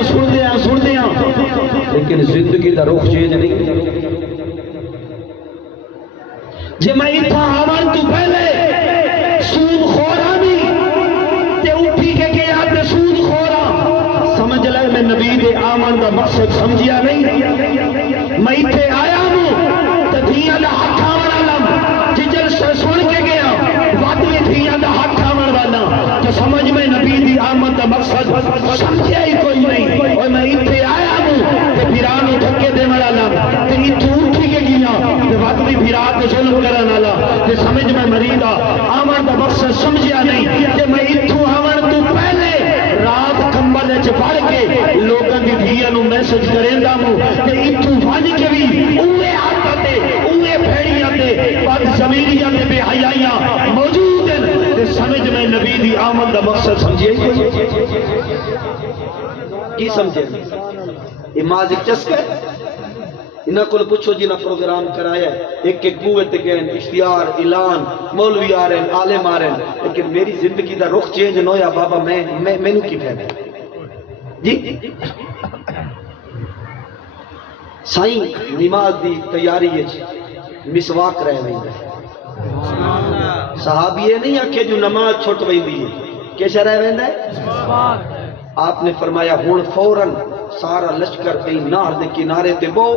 لیکن زندگی دا رخ چینج نہیں۔ جے میں اتھا آون تو پہلے سود خورا نہیں تے اٹھی کے گیا تے سود خورا سمجھ لے میں نبی دے آمن دا مقصد سمجھیا نہیں، میں اتھے آیا ہوں تے دھیاں دا ہاتھ آون والا ججل سے سن کے گیا وادی دھیاں دا ہاتھ آون والا تو سمجھ میں نبی دی آمن دا مقصد سمجھیا ہی کوئی نہیں، اور میں اتھے آیا ہوں تے پھرانو دھکے دے والا تے اتھوں اٹھی کے گیا تے وادی پھرا تے ظلم کرن والا تے سمجھ میں مریدا آمن دا مقصد سمجھیا نہیں کہ میں اتھوں آون تو پہلے رات کمبل وچ پڑ کے لوکاں دی دھیاں نو میسج کریندا ہوں تے اتھوں بھج کے بھی اوے ہاتھ تے اوے بھیڑیاں تے بد ضمیریاں تے بے حیائیاں موجود ہیں تے سمجھ میں نبی دی آمد دا مقصد سمجھے کی سمجھے یہ ماضی چسکے انہاں کو پوچھو جنہاں پروگرام کرایا ہے ایک ایک قوت گئے اشتہار اعلان مولوی آ رہے ہیں عالم آ رہے ہیں لیکن میری زندگی دا رخ چینج نہ ہویا بابا میں نو کی فائدہ جی سائیں نماز دی تیاری ہے مسواک رہ رہی ہے صحابی یہ نہیں آکھے جو نماز چھوٹ رہی ہے کیسا رہ رہا ہے آپ نے فرمایا ہون فوراً سارا لشکر کئی نہر دے کنارے تے بو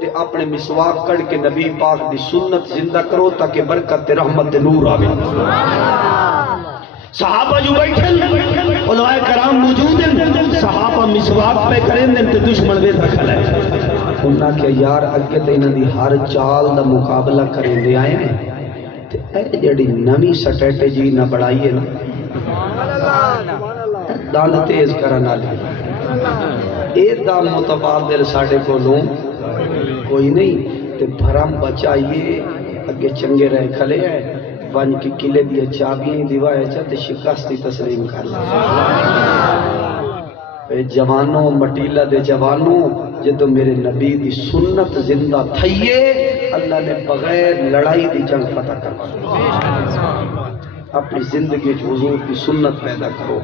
تے اپنے مسواک کڑ کے نبی پاک دی سنت زندہ کرو تاکہ برکت تے رحمت تے نور آوے صحابہ جو بیٹھن علماء کرام موجود ہیں صحابہ مسواک پہ کریں دیں تے دشمن بے دخل ہے انہاں کہ یار اگے تے انہاں دی ہر چال دا مقابلہ کریں دے آئے ہیں تے اے جڑی نمی سٹریٹجی نہ بڑھائی ہے نا دل تیز کرنا لی اے دا متبادل ساڑھے کو لوں کوئی نہیں تے بھرم بچائیے اگے چنگے رہ کھلے ہیں ون کی قلعے دیا چابیاں دیوائے چاہتے شکستی تسلیم کر لیں جوانوں مٹیلہ دے جوانوں جدو میرے نبی دی سنت زندہ تھئیے اللہ نے بغیر لڑائی دی جنگ فتح کروا اپنی زندگی حضور کی سنت پیدا کرو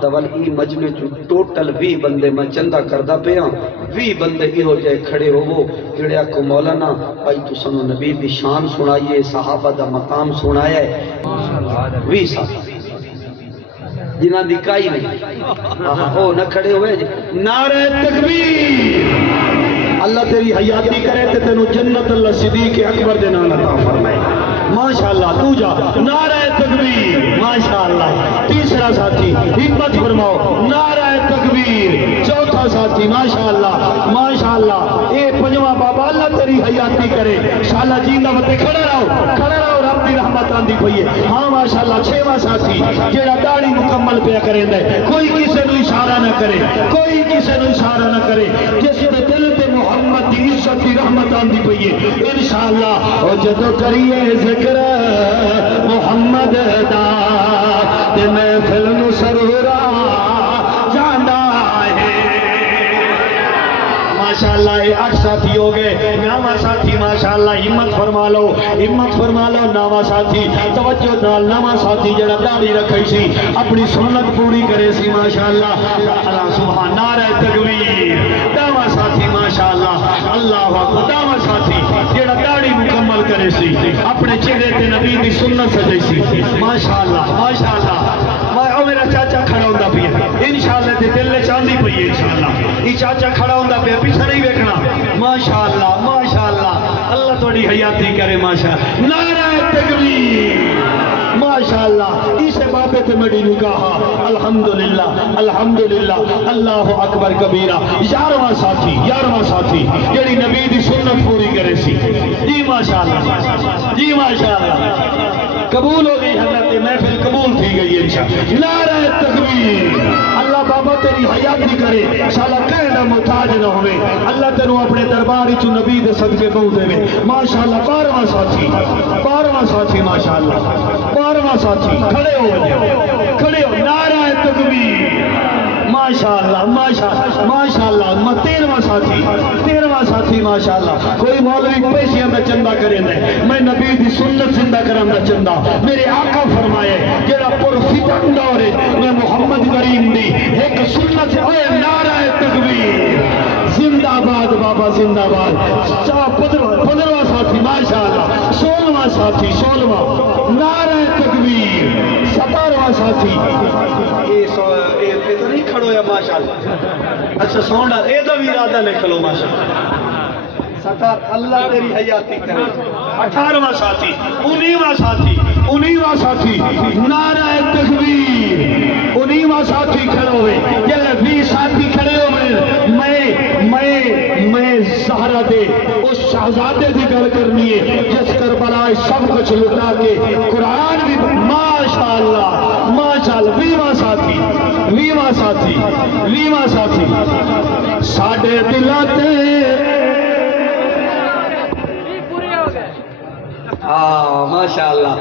تول ای مجمع ٹوٹل 20 بندے میں چندہ کردہ پہ ہاں 20 بندے ہی ہو جائے کھڑے ہو وہ جڑے کو مولانا آئی تو سنو نبی دی شان سنائیے صحابہ دا مقام سنایا ہے 20 سال جنہ دی کائی نہیں ہو نہ کھڑے ہوئے نعرہ تکبیر اللہ تیری حیاتی کرے تے تینوں جنت اللہ صدیق اکبر دے نام عطا فرمائے ماشاءاللہ تو جا نعرہ تکبیر ماشاءاللہ تیسرا ساتھی ہمت فرماؤ نعرہ تکبیر چوتھا ساتھی ماشاءاللہ اے پنجواں بابا اللہ تیری حیاتی کرے شاءاللہ جیندہ متے کھڑا رہو رب دی رحمت آندی پئی ہے ہاں ماشاءاللہ چھواں ساتھی جیڑا داڑھی مکمل پیا کریندا ہے کوئی کسے نو اشارہ نہ کرے جس دے دل تے محمد دی عزت دی رحمت آندی پئی ہے انشاءاللہ او جدو کریے ذکر محمد دا تے محفل نو سرورا جاندا ہے ماشاءاللہ یہ 8 ساتھی ہو گئے. 9واں ساتھی ماشاءاللہ ہمت فرما لو نواں ساتھی توجہ نال 9واں ساتھی جڑا داڑھی رکھی سی اپنی سنت پوری کرے سی ماشاءاللہ. اللہ سبحان نعرہ تکبیر. 10واں ساتھی ماشاءاللہ اللہ اکبر. 10واں ساتھی جڑا داڑھی مکمل کرے سی اپنے چہرے تے نبی دی سنت سجائی سی ماشاءاللہ ماشاءاللہ. او میرا چاچا کھڑا ہوندا پیا انشاءاللہ تے دل نے چاندی پئی انشاءاللہ. یہ چاچا کھڑا ہوندا پیا پیچھے نہیں ویکھنا ماشاءاللہ ماشاءاللہ. اللہ تھوڑی حیاتی کرے ماشاءاللہ. نعرہ تکبیر ماشاءاللہ. اس بابے تے مڑی نکاح الحمدللہ الحمدللہ اللہ اکبر کبیرہ. 11واں ساتھی جڑی نبی دی سنت پوری کرے سی جی ماشاءاللہ جی ماشاءاللہ. قبول ہو گئی حضرت محفل قبول تھی گئی انشاءاللہ. نعرہ تکبیر. اللہ بابا تیری حیاتی کرے شالا کہنا محتاج نہ ہوئے. اللہ تینوں اپنے دربار چ نبی دے صدقے پہنچ دے ماشاءاللہ. 12واں ساتھی ماشاءاللہ. 12واں ساتھی کھڑے ہو نعرہ تکبیر ماشاءاللہ ماشاءاللہ. 13واں ساتھی ماشاءاللہ. کوئی مولوی پیسیاں دا چندہ کرے دے میں نبی دی سنت زندہ کرن دا چندہ میرے آقا فرمائے جڑا پرفتن دور میں محمد کریم دی ایک سنت اے نعرہ تکبیر زندہ باد بابا زندہ باد. 15واں ساتھی ماشاءاللہ. 16واں ساتھی نعرہ تکبیر. 17واں ساتھی تو نہیں کھڑو یا ماشاءاللہ. اچھا سونڈا اے دا بھی ارادہ لکھ لو ماشاءاللہ. 17 اللہ تیری حیاتی کرے. 18واں ساتھی 19واں ساتھی نعرہ تکبیر. 19واں ساتھی کھڑے ہوئے جلے 20 ساتھی کھڑے ہوئے. میں زہرا دے اس شہزادے دی گل کرنی ہے جس کربلا سب کچھ لٹا کے قرآن بھی ماشاءاللہ ماشاءاللہ. 20واں ساتھی ساڈے دلاں تے ماشاءاللہ.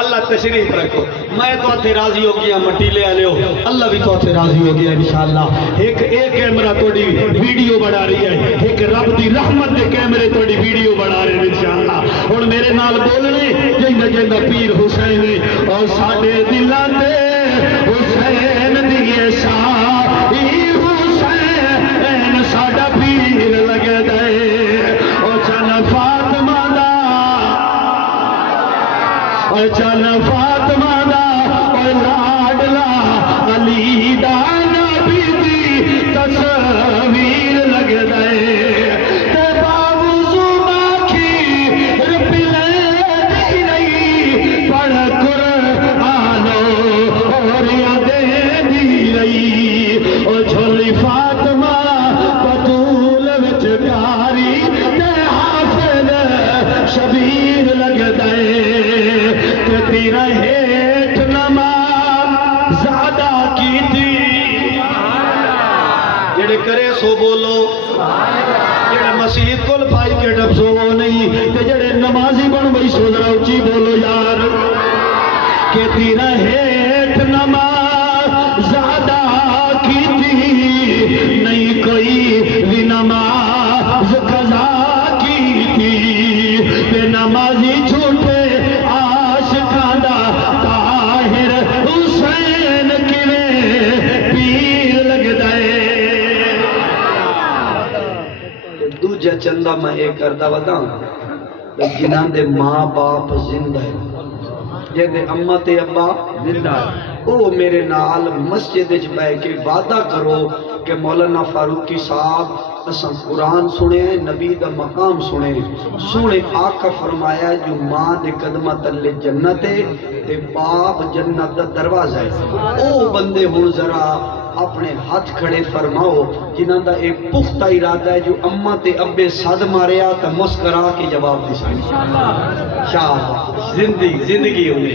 اللہ تشریف رکھو. میں تو اتنے راضی ہو گیا مٹیلے والے ہو اللہ بھی تو اتنے راضی ہو گیا انشاءاللہ. ایک کیمرہ تھوڑی ویڈیو بنا رہی ہے ایک رب دی رحمت دے کیمرے تھوڑی ویڈیو بنا رہے ہیں انشاءاللہ. ہن میرے نال بولنے جیندا پیر حسین اور ساڈے دلاں تے حسین دی شاہی حسین ساڈا پیر لگدا ہے. او چن فاطمہ چل فاطمہ دا او لاڈلا علی دا نبی دی تصویر لگ دے تے باوضو ماکھی رپلے دی رہی پڑھ قرآنو اور یادے دی رہی. او جھولی فاطمہ بطول وچ کاری تے حافظ شبیر لگ دے تیرا ہیٹ نماز زیادہ کی تھی. جڑے کرے سو بولو جڑے مسیح کل پائی کے ڈب سو وہ نہیں تے جڑے نمازی بن بھئی سو ذرا اچھی بولو یار کہ تیرا ہیٹ نماز زیادہ کی تھی نہیں کوئی بھی نماز قضا کی تھی. بے نمازی جھوٹے چندہ میں ایک کردہ وداں جنہاں دے ماں باپ زندہ ہے جہاں اماں تے ابا زندہ ہے او میرے نال مسجد وچ بیٹھ کے وعدہ کرو کہ مولانا فاروقی صاحب اساں قرآن سنے نبی دا مقام سنے سونے آقا فرمایا جو ماں دے قدمہ تلے جنت ہے تے باپ جنت دا دروازہ ہے. او بندے ہن ذرا اپنے ہاتھ کھڑے فرماؤ جنہاں دا ایک پختہ ارادہ ہے جو اماں تے ابے صد ماریا تا مسکرا کے جواب دی سائیں شاہ زندگی ہوئے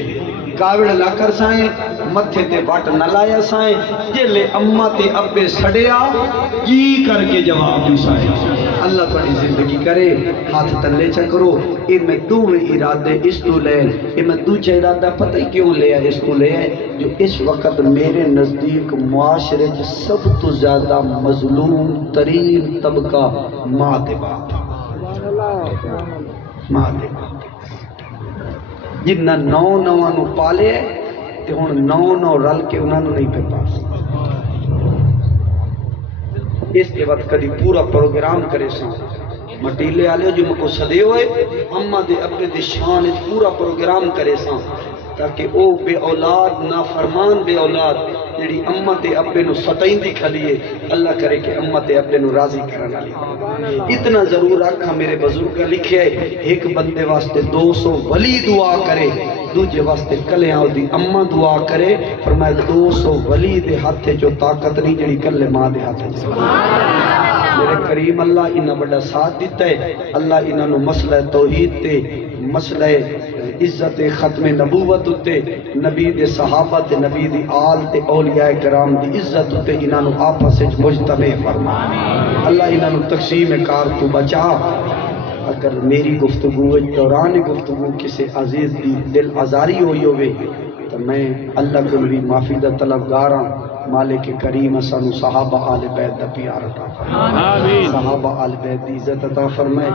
کاوڑ نہ کر سائیں متھے تے وٹ نہ لایا سائیں جلے اماں تے ابے سڑیا جی کر کے جواب دی سائیں اللہ تاری زندگی کرے ہاتھ تلے چکرو اے میں دو ارادے اس تو لے اے میں دو ارادہ پتہ ہی کیوں لے اس کو لے جو اس وقت میرے نزدیک معاشرے سب تو زیادہ مظلوم ترین طبقہ ماں دے باپ ماں دے باپ جنہ نو پالے تے ہن نو رل کے انہاں نوں نہیں پہ پاس اس کے بعد کدی پورا پروگرام کرے سا مٹیلے والے جو مکو سدے ہوئے اما دے ابے دے شان پورا پروگرام کرے سا تاکہ او بے اولاد نافرمان بے اولاد جڑی اما تے ابے نو ستائندی کھلیے اللہ کرے کہ اما تے ابے نو راضی کرن والی اتنا ضرور رکھا میرے بزرگ لکھے ایک بندے واسطے 200 ولی دعا کرے دوجے واسطے کلیاں دی اما دعا کرے فرمایا 200 ولی دے ہاتھ جو طاقت نہیں جڑی کلے ماں دے ہاتھ میرے کریم اللہ انہاں بڑا ساتھ دیتا ہے اللہ انہاں نو مسئلہ توحید تے مسئلہ عزت ختم نبوت تے نبی دے صحابہ تے نبی دی آل تے اولیاء کرام دی عزت تے انہاں نو آپس وچ مجتمع فرما اللہ انہاں نو تقسیم کار تو بچا اگر میری گفتگو دوران گفتگو کسی عزیز دی دل آزاری ہوئی ہوئے تو میں اللہ کو بھی معافی دا طلبگار ہاں مالک کریم سانو صحابہ آل بیت دا پیار عطا فرمائے صحابہ آل بیت دی عزت عطا فرمائے